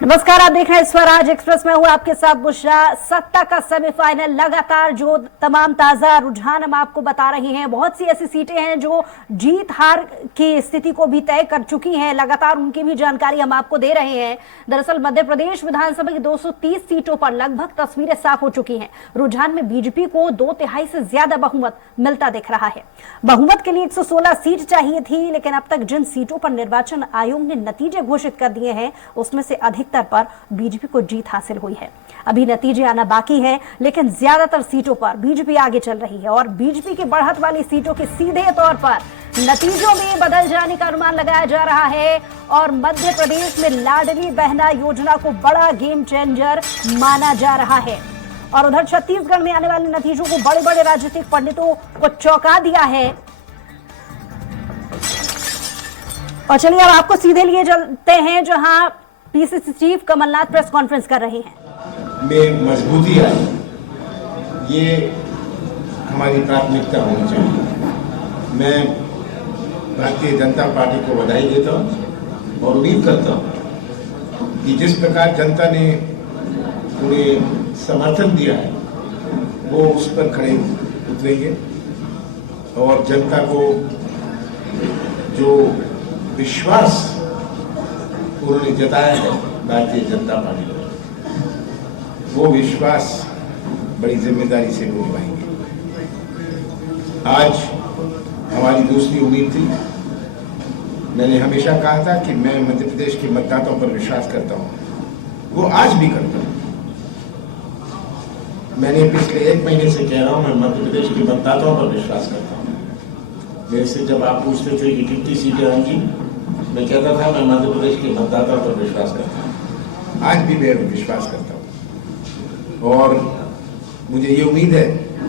नमस्कार, आप देख रहे हैं स्वराज एक्सप्रेस में हूं आपके साथ बुशरा। सत्ता का सेमीफाइनल लगातार जो तमाम ताजा रुझान हम आपको बता रहे हैं, बहुत सी ऐसी सीटें हैं जो जीत हार की स्थिति को भी तय कर चुकी हैं। लगातार उनकी भी जानकारी हम आपको दे रहे हैं। दरअसल मध्य प्रदेश विधानसभा की 230 सीटों पर लगभग तस्वीरें साफ हो चुकी हैं। रुझान में बीजेपी को 2/3 से ज्यादा बहुमत मिलता दिख रहा है। बहुमत के लिए 116 सीट चाहिए थी, लेकिन अब तक जिन सीटों पर निर्वाचन आयोग ने नतीजे घोषित कर दिए हैं उसमें से अधिकतर पर बीजेपी को जीत हासिल हुई है। अभी नतीजे आना बाकी है, लेकिन ज्यादातर सीटों पर बीजेपी आगे चल रही है और बीजेपी की बढ़त वाली सीटों के सीधे तौर पर नतीजों में बदल जाने का अनुमान लगाया जा रहा है। और मध्य प्रदेश में लाडली बहना योजना को बड़ा गेम चेंजर माना जा रहा है। और उधर छत्तीसगढ़ में आने वाले नतीजों को बड़े बड़े राजनीतिक पंडितों को चौंका दिया है। और चलिए अब आपको सीधे लिए चलते हैं जहां PCC chief Kamalnath press conference कर रहे हैं। में मजबूती आई, ये हमारी प्राथमिकता होनी चाहिए। मैं भारतीय जनता पार्टी को बधाई देता हूँ और उम्मीद करता हूँ कि जिस प्रकार जनता ने पूरे समर्थन दिया है वो उस पर खड़े उतरेंगे और जनता को जो विश्वास उन्होंने जताया है भारतीय जनता पार्टी पर, वो विश्वास बड़ी जिम्मेदारी से वो निभाएंगे। आज हमारी दूसरी उम्मीद थी। मैंने हमेशा कहा था कि मैं मध्य प्रदेश के मतदाताओं पर विश्वास करता हूँ, वो आज भी करता हूँ। मैंने पिछले 1 महीने से कह रहा हूँ मैं मध्य प्रदेश के मतदाताओं पर विश्वास करता हूँ। मेरे से जब आप पूछते थे कि कितनी सीटें आएंगी, मैं कहता था मैं मध्य प्रदेश के मतदाताओं पर विश्वास करता हूँ। आज भी मैं विश्वास करता हूँ और मुझे ये उम्मीद है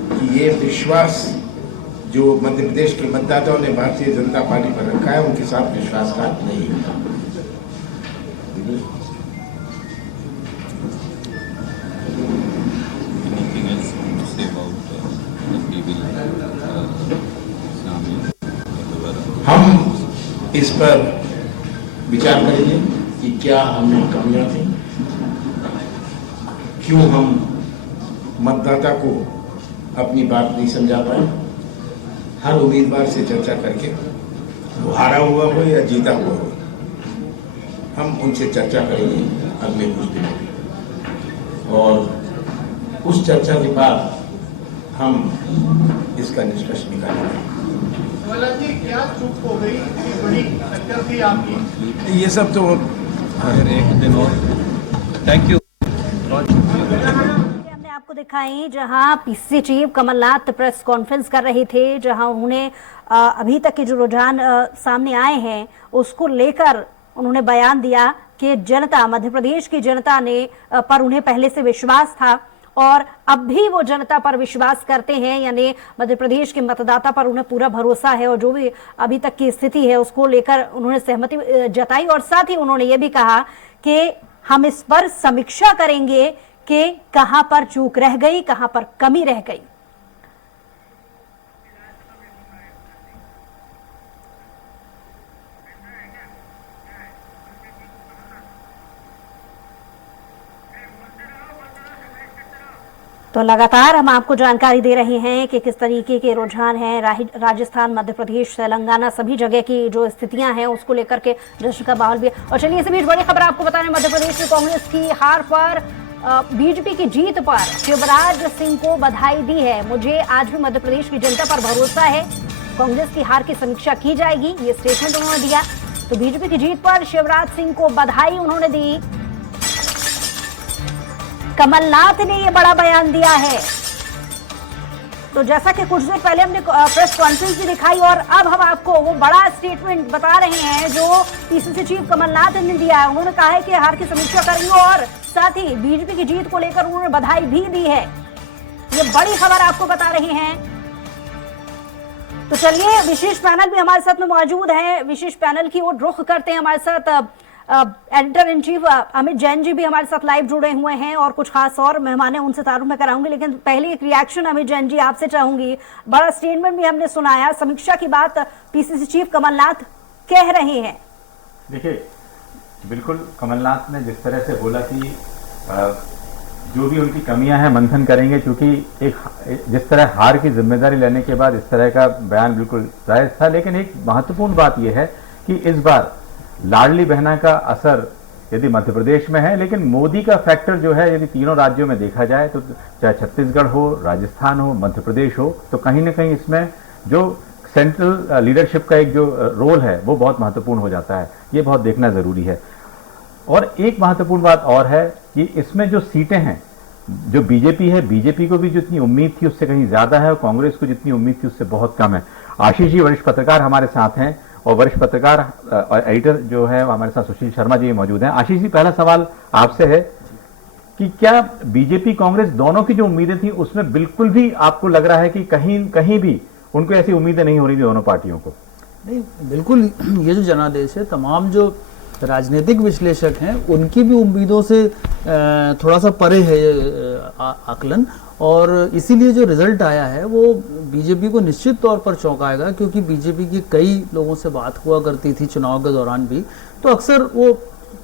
कि ये विश्वास जो मध्य प्रदेश के मतदाताओं ने भारतीय जनता पार्टी पर रखा है उनके साथ विश्वासघात नहीं होगा। हम इस पर विचार करेंगे कि क्या हमें कमियां थी, क्यों हम मतदाता को अपनी बात नहीं समझा पाए। हर उम्मीदवार से चर्चा करके, वो हारा हुआ हो या जीता हुआ हो, हम उनसे चर्चा करेंगे अगले कुछ दिनों में और उस चर्चा के बाद हम इसका निष्कर्ष निकालेंगे। जी, क्या चूक हो गई, बड़ी टक्कर थी आपकी? ये सब तो एक दिन और। Thank you. हमने आपको दिखाई जहां PCC chief Kamalnath press conference कर रहे थे, जहां उन्होंने अभी तक के जो रुझान सामने आए हैं उसको लेकर उन्होंने बयान दिया कि जनता, मध्य प्रदेश की जनता ने पर उन्हें पहले से विश्वास था और अब भी वो जनता पर विश्वास करते हैं, यानी मध्य प्रदेश के मतदाता पर उन्हें पूरा भरोसा है और जो भी अभी तक की स्थिति है उसको लेकर उन्होंने सहमति जताई। और साथ ही उन्होंने ये भी कहा कि हम इस पर समीक्षा करेंगे कि कहां पर चूक रह गई, कहां पर कमी रह गई। तो लगातार हम आपको जानकारी दे रहे हैं कि किस तरीके के रुझान हैं। राजस्थान, मध्य प्रदेश, तेलंगाना, सभी जगह की जो स्थितियां हैं उसको लेकर के जश्न का माहौल भी है। और चलिए इसी बीच बड़ी खबर आपको बता रहे हैं, मध्य प्रदेश में कांग्रेस की हार पर, बीजेपी की जीत पर शिवराज सिंह को बधाई दी है। मुझे आज भी मध्य प्रदेश की जनता पर भरोसा है, कांग्रेस की हार की समीक्षा की जाएगी, ये स्टेटमेंट उन्होंने दिया। तो बीजेपी की जीत पर शिवराज सिंह को बधाई उन्होंने दी। कमलनाथ ने यह बड़ा बयान दिया है। तो जैसा कि कुछ देर पहले हमने प्रेस कॉन्फ्रेंस भी दिखाई और अब हम आपको वो बड़ा स्टेटमेंट बता रहे हैं जो पीसीसी चीफ कमलनाथ ने दिया है। उन्होंने कहा है कि हार की समीक्षा करेंगे और साथ ही बीजेपी की जीत को लेकर उन्होंने बधाई भी दी है। ये बड़ी खबर आपको बता रहे हैं। तो चलिए विशेष पैनल भी हमारे साथ में मौजूद है, विशेष पैनल की ओर रुख करते हैं। हमारे साथ editor in chief Amit Jain ji भी हमारे साथ लाइव जुड़े हुए हैं और कुछ खास और मेहमान हैं, उनसे तारुफ में कराऊंगी। लेकिन पहले एक रिएक्शन अमित जैन जी आपसे चाहूंगी। बड़ा स्टेटमेंट भी हमने सुनाया, समीक्षा की बात पीसीसी चीफ कमलनाथ कह रहे हैं। देखिए, बिल्कुल, कमलनाथ ने जिस तरह से बोला कि जो भी उनकी कमियां हैं मंथन करेंगे, क्योंकि जिस तरह हार की जिम्मेदारी लेने के बाद इस तरह का बयान बिल्कुल जायज था। लेकिन एक महत्वपूर्ण बात यह है कि इस बार लाडली बहना का असर यदि मध्य प्रदेश में है, लेकिन मोदी का फैक्टर जो है यदि तीनों राज्यों में देखा जाए, तो चाहे छत्तीसगढ़ हो, राजस्थान हो, मध्य प्रदेश हो, तो कहीं ना कहीं इसमें जो सेंट्रल लीडरशिप का एक जो रोल है वो बहुत महत्वपूर्ण हो जाता है। ये बहुत देखना जरूरी है। और एक महत्वपूर्ण बात और है कि इसमें जो सीटें हैं, जो बीजेपी है, बीजेपी को भी जितनी उम्मीद थी उससे कहीं ज्यादा है, और कांग्रेस को जितनी उम्मीद थी उससे बहुत कम है। आशीष जी वरिष्ठ पत्रकार हमारे साथ हैं, और वरिष्ठ पत्रकार और एडिटर जो है हमारे साथ सुशील शर्मा जी मौजूद हैं। आशीष जी, पहला सवाल आपसे है कि क्या बीजेपी कांग्रेस दोनों की जो उम्मीदें थी उसमें बिल्कुल भी आपको लग रहा है कि कहीं भी उनको ऐसी उम्मीदें नहीं हो रही थी दोनों पार्टियों को? नहीं, बिल्कुल। ये जो जनादेश है, तमाम जो राजनीतिक विश्लेषक हैं उनकी भी उम्मीदों से थोड़ा सा परे है ये आकलन, और इसीलिए जो रिजल्ट आया है वो बीजेपी को निश्चित तौर पर चौंकाएगा, क्योंकि बीजेपी की कई लोगों से बात हुआ करती थी चुनाव के दौरान भी, तो अक्सर वो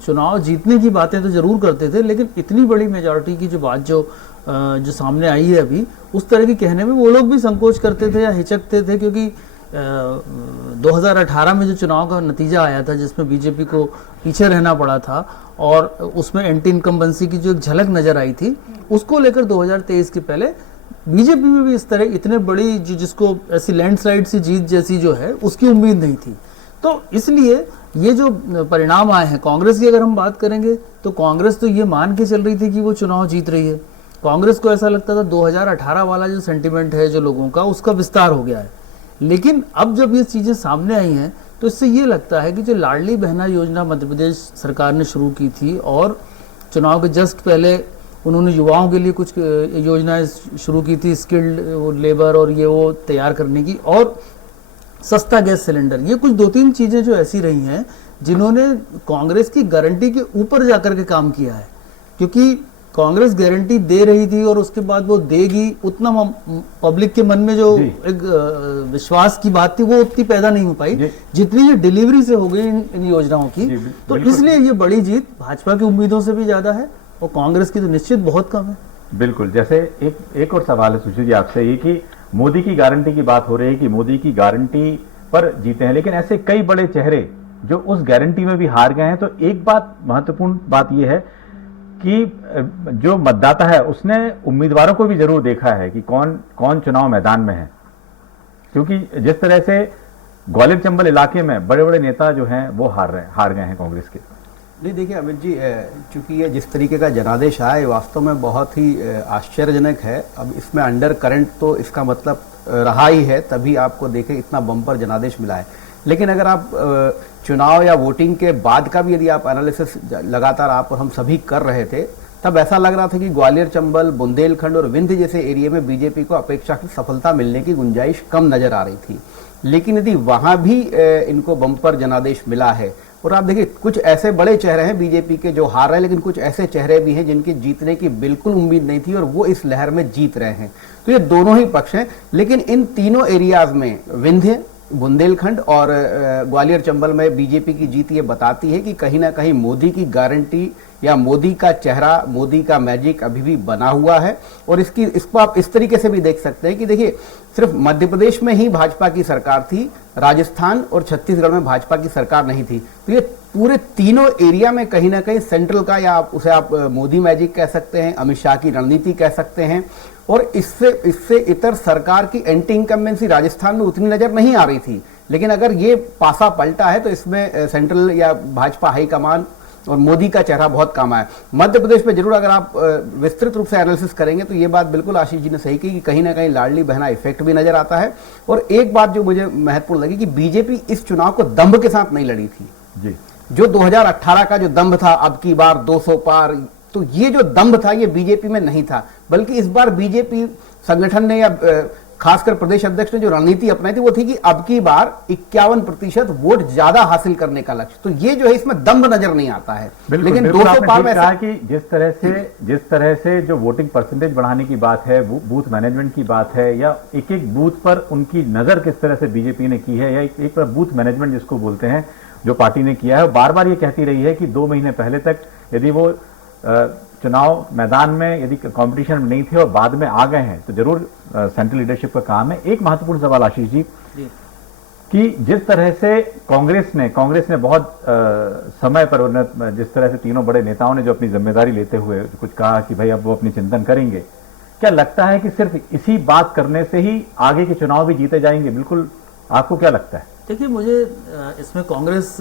चुनाव जीतने की बातें तो जरूर करते थे, लेकिन इतनी बड़ी मेजॉरिटी की जो बात जो सामने आई है अभी, उस तरह की कहने में वो लोग भी संकोच करते थे या हिचकते थे, क्योंकि 2018 में जो चुनाव का नतीजा आया था जिसमें बीजेपी को पीछे रहना पड़ा था, और उसमें एंटी इनकम्बेंसी की जो एक झलक नजर आई थी, उसको लेकर 2023 के पहले बीजेपी में भी इस तरह इतने बड़ी जिसको ऐसी लैंडस्लाइड सी जीत जैसी जो है उसकी उम्मीद नहीं थी। तो इसलिए ये जो परिणाम आए हैं, कांग्रेस की अगर हम बात करेंगे तो कांग्रेस तो ये मान के चल रही थी कि वो चुनाव जीत रही है। कांग्रेस को ऐसा लगता था 2018 वाला जो सेंटिमेंट है जो लोगों का, उसका विस्तार हो गया है। लेकिन अब जब ये चीजें सामने आई हैं तो इससे ये लगता है कि जो लाडली बहना योजना मध्य प्रदेश सरकार ने शुरू की थी, और चुनाव के जस्ट पहले उन्होंने युवाओं के लिए कुछ योजनाएं शुरू की थी, स्किल्ड लेबर और ये वो तैयार करने की, और सस्ता गैस सिलेंडर, ये कुछ 2-3 चीजें जो ऐसी रही हैं जिन्होंने कांग्रेस की गारंटी के ऊपर जाकर के काम किया है। क्योंकि कांग्रेस गारंटी दे रही थी और उसके बाद वो देगी, उतना पब्लिक के मन में जो एक विश्वास की बात थी वो उतनी पैदा नहीं हो पाई जितनी ये डिलीवरी से हो गई इन योजनाओं की। तो इसलिए ये बड़ी जीत भाजपा की उम्मीदों से भी ज्यादा है, और कांग्रेस की तो निश्चित बहुत कम है। बिल्कुल। जैसे एक और सवाल है सुशील जी आपसे, ये कि मोदी की गारंटी की बात हो रही है कि मोदी की गारंटी पर जीते हैं, लेकिन ऐसे कई बड़े चेहरे जो उस गारंटी में भी हार गए हैं। तो एक बात, महत्वपूर्ण बात यह है कि जो मतदाता है उसने उम्मीदवारों को भी जरूर देखा है कि कौन कौन चुनाव मैदान में है, क्योंकि जिस तरह से ग्वालियर चंबल इलाके में बड़े बड़े नेता जो हैं वो हार गए हैं कांग्रेस के। नहीं, देखिए अमित जी, चूंकि ये जिस तरीके का जनादेश आया है वास्तव में बहुत ही आश्चर्यजनक है। अब इसमें अंडर करंट तो इसका मतलब रहा ही है, तभी आपको देखें इतना बम्पर जनादेश मिला है। लेकिन अगर आप चुनाव या वोटिंग के बाद का भी यदि आप एनालिसिस लगातार आप और हम सभी कर रहे थे, तब ऐसा लग रहा था कि ग्वालियर चंबल, बुंदेलखंड और विंध्य जैसे एरिया में बीजेपी को अपेक्षाकृत सफलता मिलने की गुंजाइश कम नजर आ रही थी। लेकिन यदि वहां भी इनको बम्पर जनादेश मिला है, और आप देखिए कुछ ऐसे बड़े चेहरे हैं बीजेपी के जो हार रहे हैं, लेकिन कुछ ऐसे चेहरे भी हैं जिनकी जीतने की बिल्कुल उम्मीद नहीं थी और वो इस लहर में जीत रहे हैं। तो ये दोनों ही पक्ष हैं, लेकिन इन तीनों एरियाज में विंध्य, बुंदेलखंड और ग्वालियर चंबल में बीजेपी की जीत ये बताती है कि कहीं ना कहीं मोदी की गारंटी या मोदी का चेहरा, मोदी का मैजिक अभी भी बना हुआ है। और इसको आप इस तरीके से भी देख सकते हैं कि देखिए सिर्फ मध्य प्रदेश में ही भाजपा की सरकार थी, राजस्थान और छत्तीसगढ़ में भाजपा की सरकार नहीं थी। तो ये पूरे तीनों एरिया में कहीं ना कहीं सेंट्रल का, या उसे आप मोदी मैजिक कह सकते हैं, अमित शाह की रणनीति कह सकते हैं। और इससे इतर सरकार की एंटी इनकम्बेंसी राजस्थान में उतनी नजर नहीं आ रही थी, लेकिन अगर ये पासा पलटा है तो इसमें सेंट्रल या भाजपा हाईकमान और मोदी का चेहरा बहुत काम आया। मध्य प्रदेश में जरूर अगर आप विस्तृत रूप से एनालिसिस करेंगे तो ये बात बिल्कुल आशीष जी ने सही की कि कहीं ना कहीं लाडली बहना इफेक्ट भी नजर आता है। और एक बात जो मुझे महत्वपूर्ण लगी कि बीजेपी इस चुनाव को दंभ के साथ नहीं लड़ी थी जी। जो 2018 का जो दंभ था, अब की बार 200 पार, तो ये जो दंभ था ये बीजेपी में नहीं था, बल्कि इस बार बीजेपी संगठन ने या खासकर प्रदेश अध्यक्ष ने जो रणनीति अपनाई थी वो थी कि अब की बार 51% वोट ज्यादा हासिल करने का लक्ष्य। तो ये जो है इसमें दंभ नजर नहीं आता है। लेकिन 200 पार में कहा कि जिस तरह से जो वोटिंग परसेंटेज बढ़ाने की बात है, बूथ मैनेजमेंट की बात है, या एक एक बूथ पर उनकी नजर किस तरह से बीजेपी ने की है, या एक बूथ मैनेजमेंट जिसको बोलते हैं, जो पार्टी ने किया है, बार बार ये कहती रही है कि 2 महीने पहले तक यदि वो चुनाव मैदान में यदि कंपटीशन में नहीं थे और बाद में आ गए हैं तो जरूर सेंट्रल लीडरशिप का काम है। एक महत्वपूर्ण सवाल आशीष जी कि जिस तरह से कांग्रेस ने बहुत समय पर जिस तरह से तीनों बड़े नेताओं ने जो अपनी जिम्मेदारी लेते हुए कुछ कहा कि भाई अब वो अपनी चिंतन करेंगे, क्या लगता है कि सिर्फ इसी बात करने से ही आगे के चुनाव भी जीते जाएंगे? बिल्कुल, आपको क्या लगता है? देखिए, मुझे इसमें कांग्रेस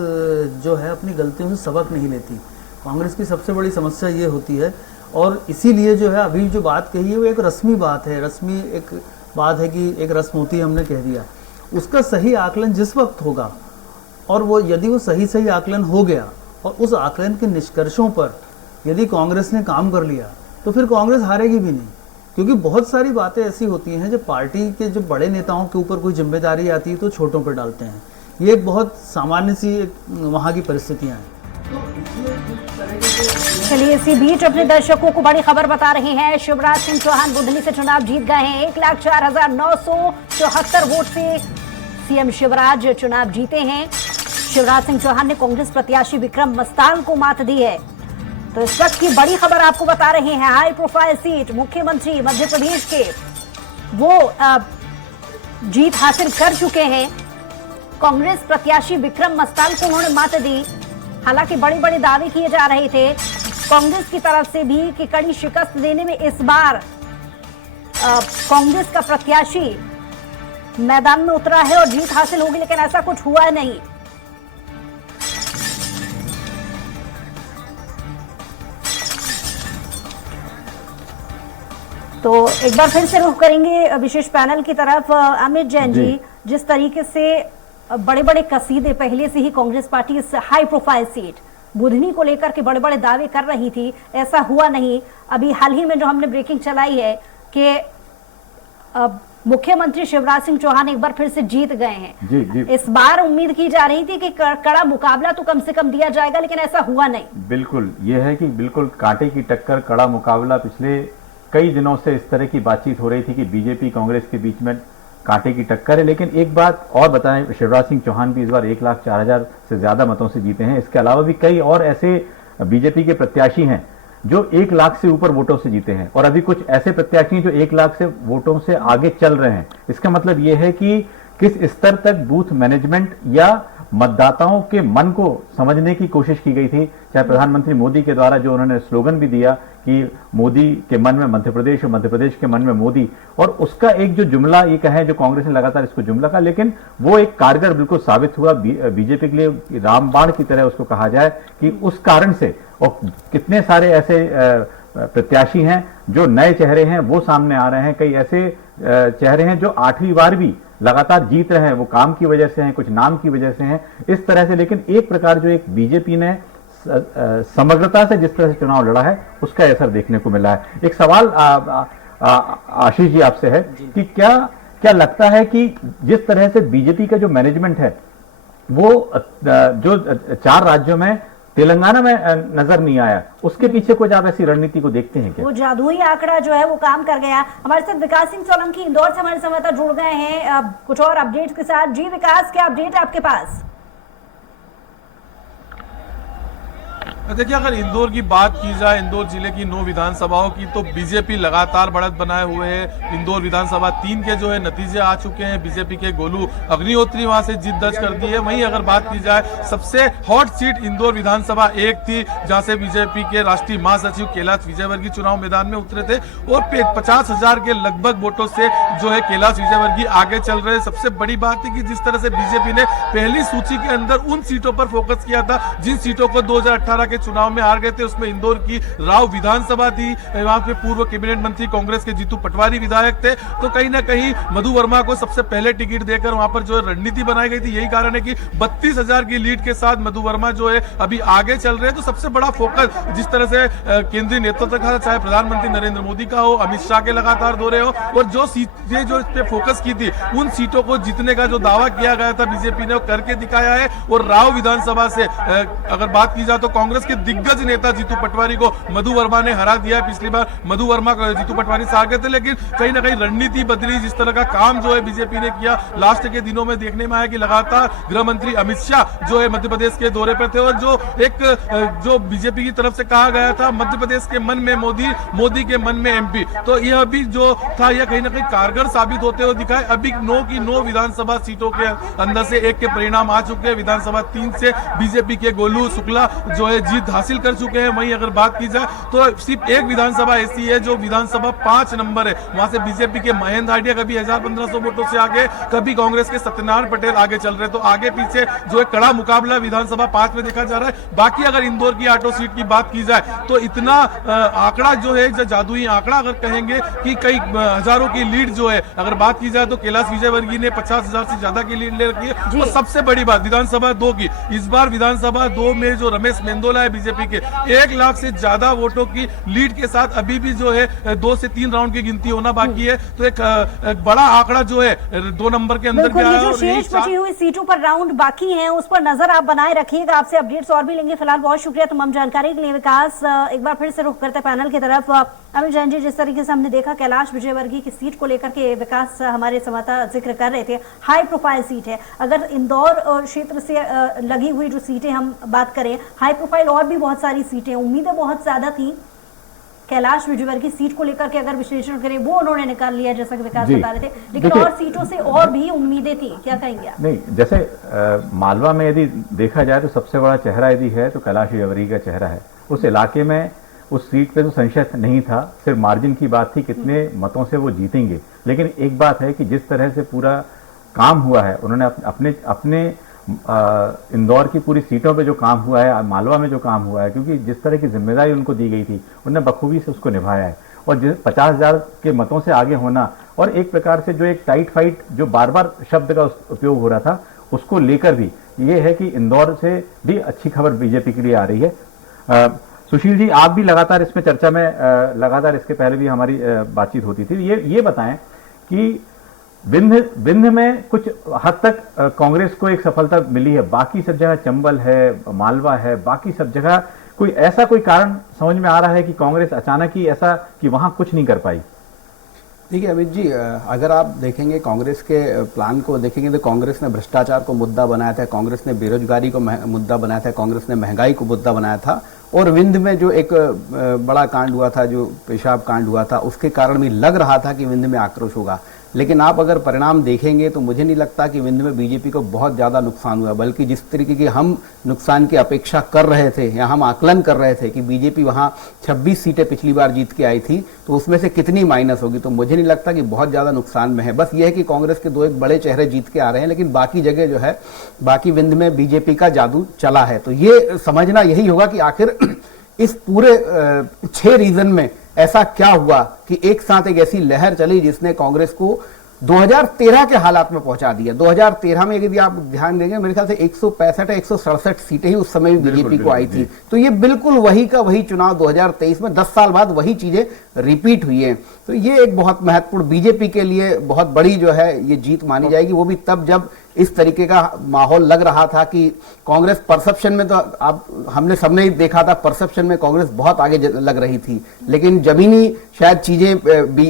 जो है अपनी गलतियों से सबक नहीं लेती। कांग्रेस की सबसे बड़ी समस्या ये होती है, और इसीलिए जो है अभी जो बात कही है वो एक रस्मी बात है, रस्मी एक बात है कि एक रस्म होती है, हमने कह दिया। उसका सही आकलन जिस वक्त होगा, और वो यदि वो सही आकलन हो गया और उस आकलन के निष्कर्षों पर यदि कांग्रेस ने काम कर लिया तो फिर कांग्रेस हारेगी भी नहीं। क्योंकि बहुत सारी बातें ऐसी होती हैं जो पार्टी के जो बड़े नेताओं के ऊपर कोई जिम्मेदारी आती है तो छोटों पर डालते हैं। ये एक बहुत सामान्य सी वहाँ की परिस्थितियाँ हैं। चलिए, इसी बीच अपने दर्शकों को बड़ी खबर बता रहे हैं। शिवराज सिंह चौहान बुधनी से चुनाव जीत गए हैं। 1,04,974 वोट से सीएम शिवराज चुनाव जीते हैं। शिवराज सिंह चौहान ने कांग्रेस प्रत्याशी विक्रम मस्तान को मात दी है। तो इस वक्त की बड़ी खबर आपको बता रहे हैं। हाई प्रोफाइल सीट मुख्यमंत्री मध्य प्रदेश के वो जीत हासिल कर चुके हैं। कांग्रेस प्रत्याशी विक्रम मस्तान को उन्होंने मात दी। हालांकि बड़े बड़े दावे किए जा रहे थे कांग्रेस की तरफ से भी कि कड़ी शिकस्त देने में इस बार कांग्रेस का प्रत्याशी मैदान में उतरा है और जीत हासिल होगी, लेकिन ऐसा कुछ हुआ नहीं। तो एक बार फिर से रुख करेंगे विशेष पैनल की तरफ। अमित जैन जी, जिस तरीके से बड़े बड़े कसीदे पहले से ही कांग्रेस पार्टी इस हाई प्रोफाइल सीट बुधनी को लेकर के बड़े बड़े दावे कर रही थी, ऐसा हुआ नहीं। अभी हाल ही में जो हमने ब्रेकिंग चलाई है कि मुख्यमंत्री शिवराज सिंह चौहान एक बार फिर से जीत गए हैं। जी। इस बार उम्मीद की जा रही थी कि कड़ा मुकाबला तो कम से कम दिया जाएगा, लेकिन ऐसा हुआ नहीं। बिल्कुल, यह है कि बिल्कुल कांटे की टक्कर, कड़ा मुकाबला। पिछले कई दिनों से इस तरह की बातचीत हो रही थी कि बीजेपी कांग्रेस के बीच में कांटे की टक्कर है। लेकिन एक बात और बताएं, शिवराज सिंह चौहान भी इस बार 1,04,000 से ज्यादा मतों से जीते हैं। इसके अलावा भी कई और ऐसे बीजेपी के प्रत्याशी हैं जो 1 लाख से ऊपर वोटों से जीते हैं, और अभी कुछ ऐसे प्रत्याशी हैं जो 1 लाख से वोटों से आगे चल रहे हैं। इसका मतलब यह है कि किस स्तर तक बूथ मैनेजमेंट या मतदाताओं के मन को समझने की कोशिश की गई थी। चाहे प्रधानमंत्री मोदी के द्वारा जो उन्होंने स्लोगन भी दिया कि मोदी के मन में मध्य प्रदेश और मध्य प्रदेश के मन में मोदी, और उसका एक जो जुमला ये कहे जो कांग्रेस ने लगातार इसको जुमला कहा, लेकिन वो एक कारगर बिल्कुल साबित हुआ बीजेपी के लिए। रामबाण की तरह उसको कहा जाए कि उस कारण से, और कितने सारे ऐसे प्रत्याशी हैं जो नए चेहरे हैं वो सामने आ रहे हैं। कई ऐसे चेहरे हैं जो 8वीं बार भी लगातार जीत रहे हैं। वो काम की वजह से हैं, कुछ नाम की वजह से हैं, इस तरह से। लेकिन एक प्रकार जो एक बीजेपी ने समग्रता से जिस तरह से चुनाव लड़ा है उसका असर देखने को मिला है। एक सवाल आशीष जी आपसे है कि क्या लगता है कि जिस तरह से बीजेपी का जो मैनेजमेंट है वो जो 4 राज्यों में, तेलंगाना में नजर नहीं आया, उसके पीछे कुछ आप ऐसी रणनीति को देखते हैं क्या? वो जादुई आंकड़ा जो है वो काम कर गया। हमारे साथ विकास सिंह सोलंकी इंदौर से हमारे संवाददाता जुड़ गए हैं कुछ और अपडेट्स के साथ। जी विकास, क्या अपडेट है आपके पास? देखिए, अगर इंदौर की बात की जाए, इंदौर जिले की 9 विधानसभाओं की, तो बीजेपी लगातार बढ़त बनाए हुए है। इंदौर विधानसभा 3 के जो है नतीजे आ चुके हैं। बीजेपी के गोलू अग्निहोत्री वहां से जीत दर्ज कर दी है। वहीं अगर बात की जाए, सबसे हॉट सीट इंदौर विधानसभा 1 थी, जहां से बीजेपी के राष्ट्रीय महासचिव कैलाश विजयवर्गीय चुनाव मैदान में उतरे थे और 50,000 के लगभग वोटों से जो है कैलाश विजयवर्गीय आगे चल रहे हैं। सबसे बड़ी बात है कि जिस तरह से बीजेपी ने पहली सूची के अंदर उन सीटों पर फोकस किया था जिन सीटों को 2018 के चुनाव में हार गए थे, उसमें इंदौर की राव विधानसभा थी। वहां पे पूर्व कैबिनेट मंत्री कांग्रेस के जीतू पटवारी विधायक थे। तो कहीं ना कहीं मधु वर्मा को सबसे पहले टिकट देकर वहां पर जो रणनीति बनाई गई थी। यही कारण है कि 32,000 की लीड के साथ मधु वर्मा जो है अभी आगे चल रहे हैं। तो सबसे बड़ा फोकस जिस तरह से केंद्रीय नेतृत्व का, चाहे प्रधानमंत्री नरेंद्र मोदी का हो, अमित शाह के लगातार दौरे हो, और जो सीटें जो इस पे फोकस की थी उन सीटों को जीतने का जो दावा किया गया था बीजेपी ने वो करके दिखाया है। और राव विधानसभा से अगर बात की जाए तो कांग्रेस के दिग्गज नेता जीतू पटवारी को मधु वर्मा ने हरा दिया। पिछली बार मधु वर्मा जीतू पटवारी से आगे थे, लेकिन कहीं ना कहीं रणनीति बदली। जिस तरह का काम जो है बीजेपी ने किया लास्ट के दिनों में देखने में आया कि लगातार गृह मंत्री अमित शाह जो है मध्य प्रदेश के दौरे पर थे, और जो बीजेपी की तरफ से कहा गया था मध्य प्रदेश के मन में मोदी, मोदी के मन में एमपी, तो यह भी जो था यह कहीं ना कहीं कारगर साबित होते हुए दिखा है। अभी 9 की 9 विधानसभा सीटों के अंदर से 1 के परिणाम आ चुके हैं। विधानसभा 3 से बीजेपी के गोलू शुक्ला जो है जीत हासिल कर चुके हैं। वहीं अगर बात की जाए तो सिर्फ एक विधानसभा ऐसी है जो विधानसभा 5 नंबर है, वहां से बीजेपी के महेंद्र हाटिया कभी 1000-1500 वोटों से आगे, कभी कांग्रेस के सत्यनारायण पटेल आगे चल रहे। तो आगे पीछे जो है कड़ा मुकाबला विधानसभा 5 में देखा जा रहा है। बाकी अगर इंदौर की 8 सीट की बात की जाए तो इतना आंकड़ा जो है, जो जादुई आंकड़ा अगर कहेंगे कि कई हजारों की लीड जो है, अगर बात की जाए तो कैलाश विजयवर्गीय ने 50,000 से ज्यादा की लीड ले रखी है। और सबसे बड़ी बात विधानसभा 2 की, इस बार विधानसभा 2 में जो रमेश मेंदोला है बीजेपी के 1 लाख से ज्यादा वोटों की लीड के साथ अभी भी जो है 2 से 3 राउंड की गिनती होना बाकी है। तो एक बड़ा आंकड़ा जो है 2 नंबर के अंदर गया है। जो शेष बची हुई सीटों पर राउंड बाकी हैं उस पर नजर आप बनाए रखिएगा। आपसे अपडेट्स और भी लेंगे। फिलहाल बहुत शुक्रिया तमाम जानकारी के लिए विकास। एक बार फिर से रुख करते पैनल की तरफ। अमित जैन जी, जिस तरीके से हमने देखा कैलाश विजयवर्गीय की सीट को लेकर के विकास हमारे संवाददाता जिक्र कर रहे थे, हाई प्रोफाइल सीट है। अगर इंदौर क्षेत्र से लगी हुई जो सीटें हम बात करें, हाई प्रोफाइल और भी बहुत सारी सीटें, उम्मीदें बहुत ज्यादा थी कैलाश विजयवर्गीय सीट को लेकर के। अगर विश्लेषण करें वो उन्होंने निकाल लिया जैसा कि विकास बता रहे थे, लेकिन और सीटों से और भी उम्मीदें थी, क्या कहेंगे आप? नहीं, जैसे मालवा में यदि देखा जाए तो सबसे बड़ा चेहरा यदि है तो कैलाश विजयवर्गीय का चेहरा है। उस इलाके में उस सीट पे तो संशय नहीं था, सिर्फ मार्जिन की बात थी कितने मतों से वो जीतेंगे। लेकिन एक बात है कि जिस तरह से पूरा काम हुआ है, उन्होंने अपने इंदौर की पूरी सीटों पे जो काम हुआ है, मालवा में जो काम हुआ है, क्योंकि जिस तरह की जिम्मेदारी उनको दी गई थी उन्होंने बखूबी से उसको निभाया है। और 50,000 के मतों से आगे होना और एक प्रकार से जो एक टाइट फाइट जो बार बार शब्द का उपयोग हो रहा था उसको लेकर भी ये है कि इंदौर से भी अच्छी खबर बीजेपी के लिए आ रही है। सुशील जी, आप भी लगातार इसमें चर्चा में लगातार इसके पहले भी हमारी बातचीत होती थी। ये बताएं कि विंध्य में कुछ हद तक कांग्रेस को एक सफलता मिली है, बाकी सब जगह चंबल है, मालवा है, बाकी सब जगह कोई कारण समझ में आ रहा है कि कांग्रेस अचानक ही ऐसा कि वहां कुछ नहीं कर पाई? देखिए अमित जी, अगर आप देखेंगे कांग्रेस के प्लान को देखेंगे तो कांग्रेस ने भ्रष्टाचार को मुद्दा बनाया था, कांग्रेस ने बेरोजगारी को मुद्दा बनाया था, कांग्रेस ने महंगाई को मुद्दा बनाया था। और विंध्य में जो एक बड़ा कांड हुआ था, जो पेशाब कांड हुआ था, उसके कारण भी लग रहा था कि विंध्य में आक्रोश होगा। लेकिन आप अगर परिणाम देखेंगे तो मुझे नहीं लगता कि विंध्य में बीजेपी को बहुत ज़्यादा नुकसान हुआ, बल्कि जिस तरीके की हम नुकसान की अपेक्षा कर रहे थे या हम आकलन कर रहे थे कि बीजेपी वहाँ 26 सीटें पिछली बार जीत के आई थी तो उसमें से कितनी माइनस होगी, तो मुझे नहीं लगता कि बहुत ज़्यादा नुकसान में है। बस ये है कि कांग्रेस के 2 एक बड़े चेहरे जीत के आ रहे हैं, लेकिन बाकी जगह जो है, बाकी विंध्य में बीजेपी का जादू चला है। तो ये समझना यही होगा कि आखिर इस पूरे 6 रीजन में ऐसा क्या हुआ कि एक साथ एक ऐसी लहर चली जिसने कांग्रेस को 2013 के हालात में पहुंचा दिया। 2013 में यदि आप ध्यान देंगे मेरे ख्याल से 165 या 167 सीटें ही उस समय बीजेपी को आई थी। तो ये बिल्कुल वही का वही चुनाव 2023 में 10 साल बाद वही चीजें रिपीट हुई हैं। तो ये एक बहुत महत्वपूर्ण बीजेपी के लिए बहुत बड़ी जो है ये जीत मानी जाएगी, वो भी तब जब इस तरीके का माहौल लग रहा था कि कांग्रेस परसेप्शन में, तो आप हमने सबने ही देखा था परसेप्शन में कांग्रेस बहुत आगे लग रही थी, लेकिन जमीनी शायद चीजें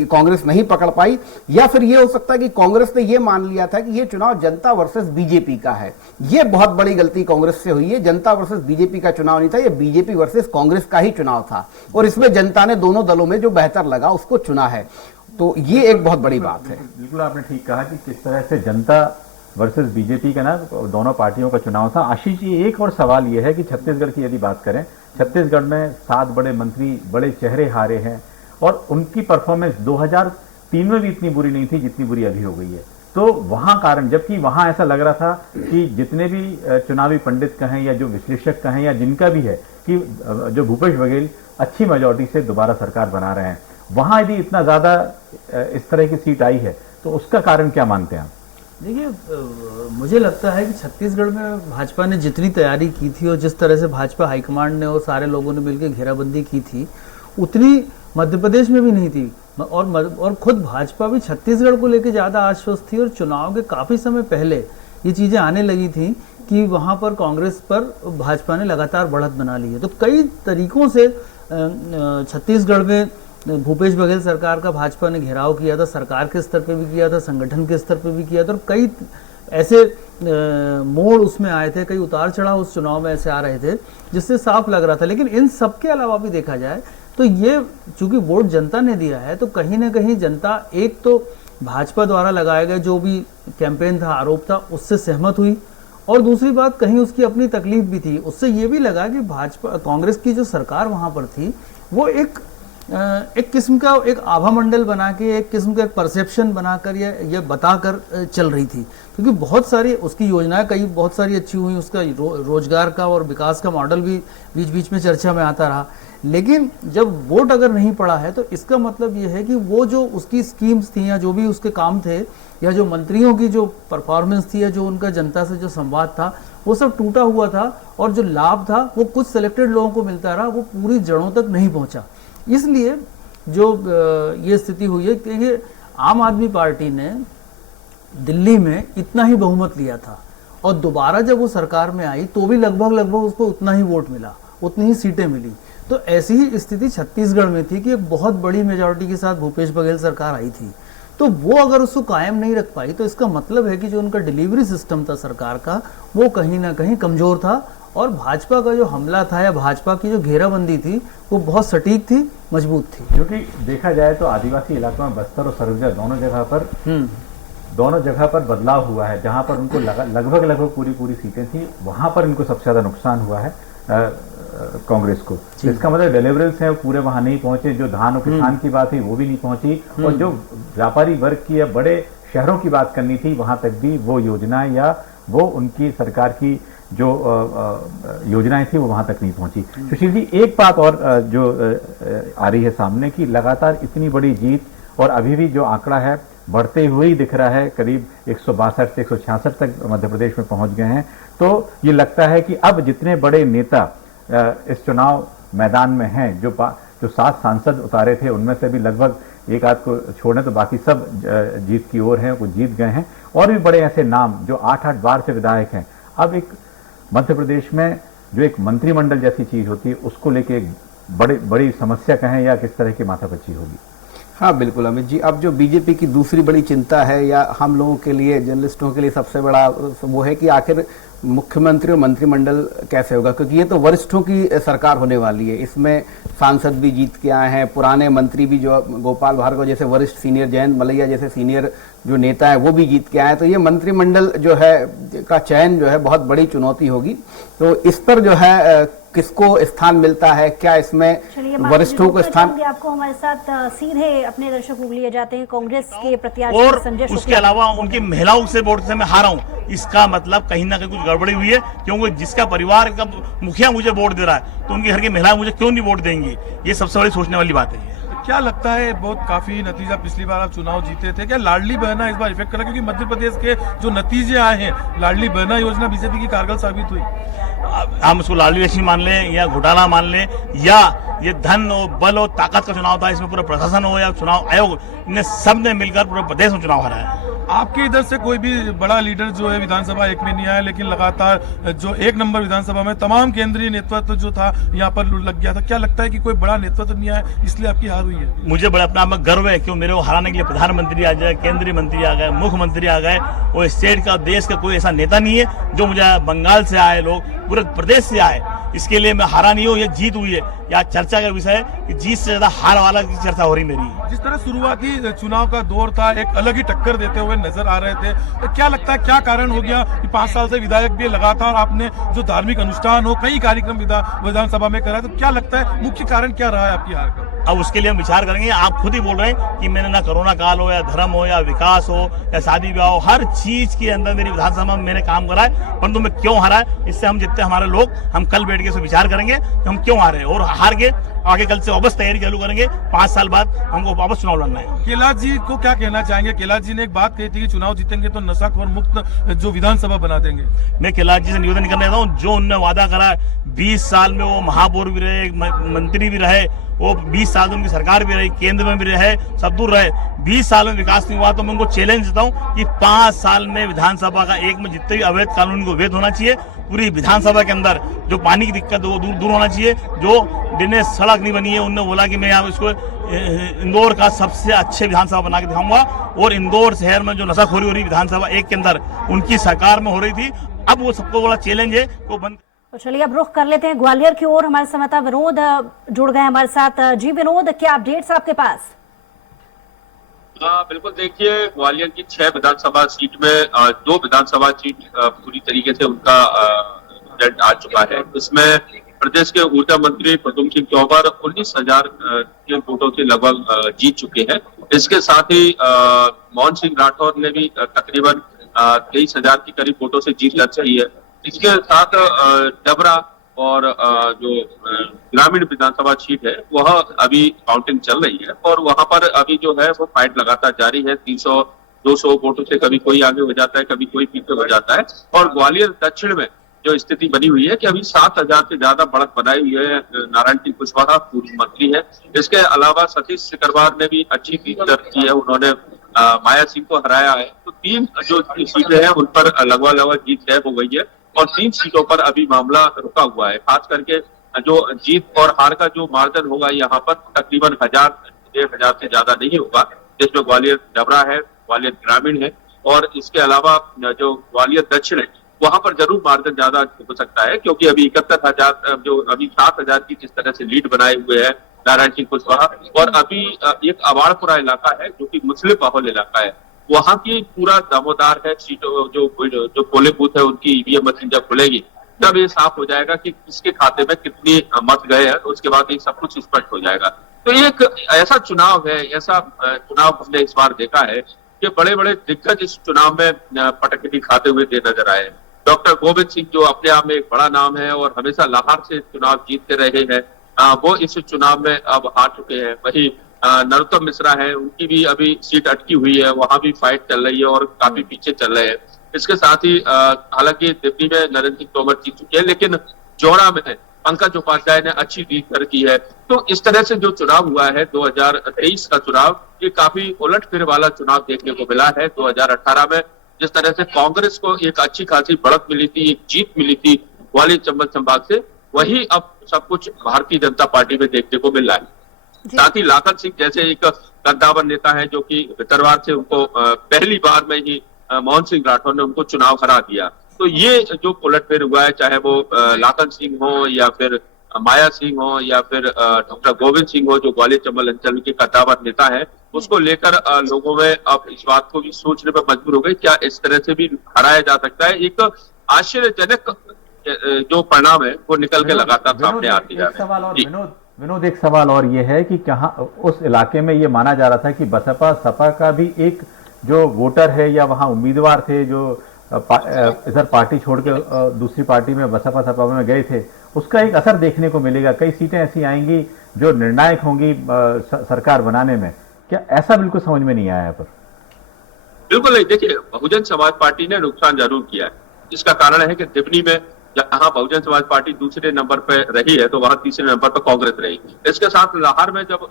कांग्रेस नहीं पकड़ पाई, या फिर ये हो सकता है कि कांग्रेस ने ये मान लिया था कि ये चुनाव जनता वर्सेस बीजेपी का है। ये बहुत बड़ी गलती कांग्रेस से हुई है। जनता वर्सेस बीजेपी का चुनाव नहीं था, ये बीजेपी वर्सेस कांग्रेस का ही चुनाव था, और इसमें जनता ने दोनों दलों में जो बेहतर लगा उसको चुना है। तो ये एक बहुत बड़ी बात है। बिल्कुल आपने ठीक कहा कि किस तरह से जनता वर्सेस बीजेपी का ना दोनों पार्टियों का चुनाव था। आशीष जी, एक और सवाल यह है कि छत्तीसगढ़ की यदि बात करें, छत्तीसगढ़ में 7 बड़े मंत्री, बड़े चेहरे हारे हैं और उनकी परफॉर्मेंस 2003 में भी इतनी बुरी नहीं थी जितनी बुरी अभी हो गई है। तो वहां कारण, जबकि वहां ऐसा लग रहा था कि जितने भी चुनावी पंडित कहें या जो विश्लेषक कहें या जिनका भी है कि जो भूपेश बघेल अच्छी मेजॉरिटी से दोबारा सरकार बना रहे हैं, वहां यदि इतना ज्यादा इस तरह की सीट आई है तो उसका कारण क्या मानते हैं आप? देखिए, मुझे लगता है कि छत्तीसगढ़ में भाजपा ने जितनी तैयारी की थी और जिस तरह से भाजपा हाईकमांड ने और सारे लोगों ने मिलकर घेराबंदी की थी, उतनी मध्य प्रदेश में भी नहीं थी। और खुद भाजपा भी छत्तीसगढ़ को लेकर ज़्यादा आश्वस्त थी, और चुनाव के काफ़ी समय पहले ये चीज़ें आने लगी थी कि वहाँ पर कांग्रेस पर भाजपा ने लगातार बढ़त बना ली है। तो कई तरीकों से छत्तीसगढ़ में भूपेश बघेल सरकार का भाजपा ने घेराव किया था, सरकार के स्तर पे भी किया था, संगठन के स्तर पे भी किया था, और कई ऐसे मोड़ उसमें आए थे, कई उतार चढ़ाव उस चुनाव में ऐसे आ रहे थे जिससे साफ लग रहा था। लेकिन इन सब के अलावा भी देखा जाए तो ये चूंकि वोट जनता ने दिया है, तो कहीं ना कहीं जनता एक तो भाजपा द्वारा लगाए गए जो भी कैंपेन था, आरोप था, उससे सहमत हुई, और दूसरी बात कहीं उसकी अपनी तकलीफ भी थी। उससे ये भी लगा कि भाजपा कांग्रेस की जो सरकार वहां पर थी वो एक किस्म का एक आभा मंडल बना के, एक किस्म का एक परसेप्शन बनाकर ये बताकर चल रही थी, क्योंकि बहुत सारी उसकी योजनाएं कई बहुत सारी अच्छी हुई, उसका रोजगार का और विकास का मॉडल भी बीच बीच में चर्चा में आता रहा। लेकिन जब वोट अगर नहीं पड़ा है तो इसका मतलब ये है कि वो जो उसकी स्कीम्स थी या जो भी उसके काम थे या जो मंत्रियों की जो परफॉर्मेंस थी या जो उनका जनता से जो संवाद था वो सब टूटा हुआ था, और जो लाभ था वो कुछ सिलेक्टेड लोगों को मिलता रहा, वो पूरी जड़ों तक नहीं पहुंचा। इसलिए जो ये स्थिति हुई है कि आम आदमी पार्टी ने दिल्ली में इतना ही बहुमत लिया था, और दोबारा जब वो सरकार में आई तो भी लगभग उसको उतना ही वोट मिला, उतनी ही सीटें मिली। तो ऐसी ही स्थिति छत्तीसगढ़ में थी कि एक बहुत बड़ी मेजॉरिटी के साथ भूपेश बघेल सरकार आई थी, तो वो अगर उसको कायम नहीं रख पाई तो इसका मतलब है कि जो उनका डिलीवरी सिस्टम था सरकार का वो कहीं ना कहीं कमजोर था, और भाजपा का जो हमला था या भाजपा की जो घेराबंदी थी वो बहुत सटीक थी, मजबूत थी। क्योंकि देखा जाए तो आदिवासी इलाकों में बस्तर और सरगुजा दोनों जगह पर बदलाव हुआ है। जहां पर उनको लगभग पूरी सीटें थी, वहां पर इनको सबसे ज्यादा नुकसान हुआ है कांग्रेस को। इसका मतलब डिलीवरेबल्स हैं वो पूरे वहां नहीं पहुंचे, जो धान और किसान की बात थी वो भी नहीं पहुंची, और जो व्यापारी वर्ग की या बड़े शहरों की बात करनी थी वहां तक भी वो योजनाएं या वो उनकी सरकार की जो योजनाएं थी वो वहां तक नहीं पहुंची। सुशील जी, एक बात और जो आ रही है सामने कि लगातार इतनी बड़ी जीत, और अभी भी जो आंकड़ा है बढ़ते हुए ही दिख रहा है, करीब 162 से 166 तक मध्य प्रदेश में पहुंच गए हैं। तो ये लगता है कि अब जितने बड़े नेता इस चुनाव मैदान में हैं, जो 7 सांसद उतारे थे उनमें से भी लगभग एक आध को छोड़ने तो बाकी सब जीत की ओर हैं, वो जीत गए हैं, और भी बड़े ऐसे नाम जो 8-8 बार से विधायक हैं। अब एक मध्य प्रदेश में जो एक मंत्रिमंडल जैसी चीज होती है उसको लेके बड़ी समस्या कहें या किस तरह की माथापच्ची होगी? हाँ बिल्कुल अमित जी, अब जो बीजेपी की दूसरी बड़ी चिंता है या हम लोगों के लिए, जर्नलिस्टों के लिए सबसे बड़ा वो है कि आखिर मुख्यमंत्री और मंत्रिमंडल कैसे होगा, क्योंकि ये तो वरिष्ठों की सरकार होने वाली है। इसमें सांसद भी जीत के आए हैं, पुराने मंत्री भी जो गोपाल भार्गव जैसे वरिष्ठ सीनियर, जयंत मलैया जैसे सीनियर जो नेता है वो भी जीत के आए हैं। तो ये मंत्रिमंडल जो है का चयन जो है बहुत बड़ी चुनौती होगी। तो इस पर जो है किसको स्थान मिलता है, क्या इसमें वरिष्ठों को स्थान? आपको हमारे साथ सीधे अपने दर्शकों लिए जाते हैं कांग्रेस के प्रत्याशी और संजय उसके अलावा उनकी महिलाओं से वोट से मैं हारा हूं, इसका मतलब कहीं ना कहीं कुछ गड़बड़ी हुई है, क्योंकि जिसका परिवार का मुखिया मुझे वोट दे रहा है तो उनके घर की महिलाएं मुझे क्यों नहीं वोट देंगी? ये सबसे बड़ी सोचने वाली बात है। क्या लगता है, बहुत काफी नतीजा, पिछली बार आप चुनाव जीते थे, क्या लाडली बहना इस बार इफेक्ट करा? क्योंकि मध्य प्रदेश के जो नतीजे आए हैं, लाडली बहना योजना बीजेपी की कारगर साबित हुई। हम उसको लाडली लक्ष्मी मान लें या घोटाला मान लें, या ये धन और बल और ताकत का चुनाव था, इसमें पूरा प्रशासन हो या चुनाव आयोग, इन्हें सब ने मिलकर पूरे प्रदेश में चुनाव हराया है। आपके इधर से कोई भी बड़ा लीडर जो है विधानसभा एक में नहीं आया, लेकिन लगातार जो 1 नंबर विधानसभा में तमाम केंद्रीय नेतृत्व जो था यहाँ पर लग गया था। क्या लगता है कि कोई बड़ा नेतृत्व नहीं आया इसलिए आपकी हार हुई है? मुझे बड़ा अपना में गर्व है, क्यों मेरे को हराने के लिए प्रधानमंत्री आ जाए, केंद्रीय मंत्री आ गए, मुख्यमंत्री आ गए, और स्टेट का, देश का कोई ऐसा नेता नहीं है जो मुझे बंगाल से आए लोग, पूरे प्रदेश से आए, इसके लिए मैं हारा नहीं हूँ। ये जीत हुई है, या चर्चा का विषय है कि जीत से ज्यादा हार वाला की चर्चा हो रही मेरी। जिस तरह शुरुआती चुनाव का दौर था, एक अलग ही टक्कर देते हुए नजर आ रहे थे, तो क्या लगता है क्या कारण हो गया कि 5 साल से विधायक भी लगातार आपने जो धार्मिक अनुष्ठान हो, कई कार्यक्रम विधानसभा में करा, तो क्या लगता है मुख्य कारण क्या रहा है आपकी हार का? अब उसके लिए हम विचार करेंगे। आप खुद ही बोल रहे हैं कि मैंने ना कोरोना काल हो या धर्म हो या विकास हो या शादी विवाह हो, हर चीज के अंदर मेरी विधानसभा में मैंने काम करा है, परंतु मैं क्यों हारा है, इससे हम जितने हमारे लोग, हम कल बैठ के विचार करेंगे कि हम क्यों हारे, और हार के आगे कल से वापस तैयारी चालू करेंगे। 5 साल बाद हमको वापस चुनाव लड़ना है। कैलाश जी को क्या कहना चाहेंगे? कैलाश जी ने एक बात कही थी कि चुनाव जीतेंगे तो नशाखोर मुक्त जो विधानसभा बना देंगे। मैं कैलाश जी से निवेदन करना चाहता हूँ, जो उनने वादा करा 20 साल में वो महापौर भी रहे, मंत्री भी रहे, वो 20 साल में उनकी सरकार भी रही, केंद्र में भी रहे, सब दूर रहे, 20 साल में विकास नहीं हुआ, तो मैं उनको चैलेंज देता हूँ कि 5 साल में विधानसभा का एक में जितने भी अवैध कानून को वैध होना चाहिए। पूरी विधानसभा के अंदर जो पानी की दिक्कत है वो दूर होना चाहिए। जो ड्रेनेज सड़क नहीं बनी है, उन्होंने बोला कि मैं यहाँ इसको इंदौर का सबसे अच्छे विधानसभा बना के दिखाऊंगा। और इंदौर शहर में जो नशाखोरी हो रही विधानसभा एक के अंदर उनकी सरकार में हो रही थी, अब वो सबको बड़ा चैलेंज है वो बंद। तो चलिए अब रुख कर लेते हैं ग्वालियर की ओर। हमारे संवाददाता विनोद जुड़ गए हमारे साथ। जी विनोद, क्या अपडेट्स आपके पास? बिल्कुल, देखिए ग्वालियर की 6 विधानसभा सीट में 2 विधानसभा सीट पूरी तरीके से उनका रिजल्ट आ चुका है। इसमें प्रदेश के ऊर्जा मंत्री प्रद्युम्न सिंह तोमर 19,000 के वोटों से लगभग जीत चुके हैं। इसके साथ ही मोहन सिंह राठौर ने भी तकरीबन 23,000 की करीब वोटों से जीत दर्ज की है। इसके साथ डबरा और जो ग्रामीण विधानसभा सीट है वह अभी काउंटिंग चल रही है और वहां पर अभी जो है वो फाइट लगातार जारी है। 300-200 वोटों से कभी कोई आगे हो जाता है, कभी कोई पीछे हो जाता है। और ग्वालियर दक्षिण में जो स्थिति बनी हुई है कि अभी 7,000 से ज्यादा बढ़त बनाई हुई है। नारायण सिंह कुशवाहा पूर्व मंत्री है। इसके अलावा सतीश सिकरवार ने भी अच्छी जीत दर्ज की है, उन्होंने माया सिंह को हराया है। तो 3 जो सीटें हैं उन पर लगभग जीत है हो गई है और 3 सीटों पर अभी मामला रुका हुआ है। खास करके जो जीत और हार का जो मार्जिन होगा यहाँ पर तकरीबन 1,000-1,500 से ज्यादा नहीं होगा, जिसमें ग्वालियर डबरा है, ग्वालियर ग्रामीण है और इसके अलावा जो ग्वालियर दक्षिण है वहां पर जरूर मार्जिन ज्यादा हो सकता है, क्योंकि अभी 71,000 जो अभी 7,000 की जिस तरह से लीड बनाए हुए हैं नारायण सिंह कुशवाहा। और अभी एक अवाड़पुरा इलाका है जो कि मुस्लिम बहुल इलाका है, वहां की पूरा दामोदार है। सीटों जो पोलिंग बूथ है उनकी ईवीएम मशीन जब खुलेगी तब ये साफ हो जाएगा कि किसके खाते में कितनी मत गए हैं। उसके बाद ये सब कुछ स्पष्ट हो जाएगा। तो एक ऐसा चुनाव है, ऐसा चुनाव हमने इस बार देखा है कि बड़े बड़े दिग्गज इस चुनाव में पटकनी खाते हुए देख नजर आए। डॉक्टर गोविंद सिंह जो अपने आप में एक बड़ा नाम है और हमेशा लाहौर से चुनाव जीतते रहे हैं, वो इस चुनाव में अब हार चुके हैं। वही नरोत्तम मिश्रा है, उनकी भी अभी सीट अटकी हुई है, वहां भी फाइट चल रही है और काफी पीछे चल रहे हैं। इसके साथ ही हालांकि दिल्ली में नरेंद्र सिंह तोमर जीत चुके हैं, लेकिन जोड़ा में पंकज उपाध्याय ने अच्छी जीत दर्ज की है। तो इस तरह से जो चुनाव हुआ है 2023 का चुनाव, ये काफी उलटफेर वाला चुनाव देखने को मिला है। 2018 में जिस तरह से कांग्रेस को एक अच्छी खासी बढ़त मिली थी, एक जीत मिली थी ग्वालियर चंबल संभाग से, वही अब सब कुछ भारतीय जनता पार्टी में देखने को मिल रहा है। साथ ही लाखन सिंह जैसे एक कद्दावर नेता है जो कि भितरवार से उनको पहली बार में ही मोहन सिंह राठौर ने उनको चुनाव हरा दिया। तो ये जो उलटफेर हुआ है, चाहे वो लाखन सिंह हो या फिर माया सिंह हो या फिर डॉक्टर गोविंद सिंह हो जो ग्वालियर चंबल अंचल के कद्दावर नेता है, उसको लेकर लोगों में अब इस बात को भी सोचने पर मजबूर हो गए, क्या इस तरह से भी हराया जा सकता है। एक आश्चर्यजनक जो परिणाम है वो निकल के लगातार सामने आती है। विनोद, एक सवाल और ये है कि कहाँ उस इलाके में ये माना जा रहा था कि बसपा सपा का भी एक जो वोटर है या वहाँ उम्मीदवार थे जो इधर पार्टी छोड़ के दूसरी पार्टी में बसपा सपा में गए थे, उसका एक असर देखने को मिलेगा। कई सीटें ऐसी आएंगी जो निर्णायक होंगी सरकार बनाने में। क्या ऐसा बिल्कुल समझ में नहीं आया यहाँ पर? बिल्कुल नहीं। देखिए, बहुजन समाज पार्टी ने नुकसान जरूर किया है। इसका कारण है कि दिल्ली में जहां बहुजन समाज पार्टी दूसरे नंबर पे रही है तो वहां तीसरे नंबर पर कांग्रेस रही। इसके साथ लाहौर में जब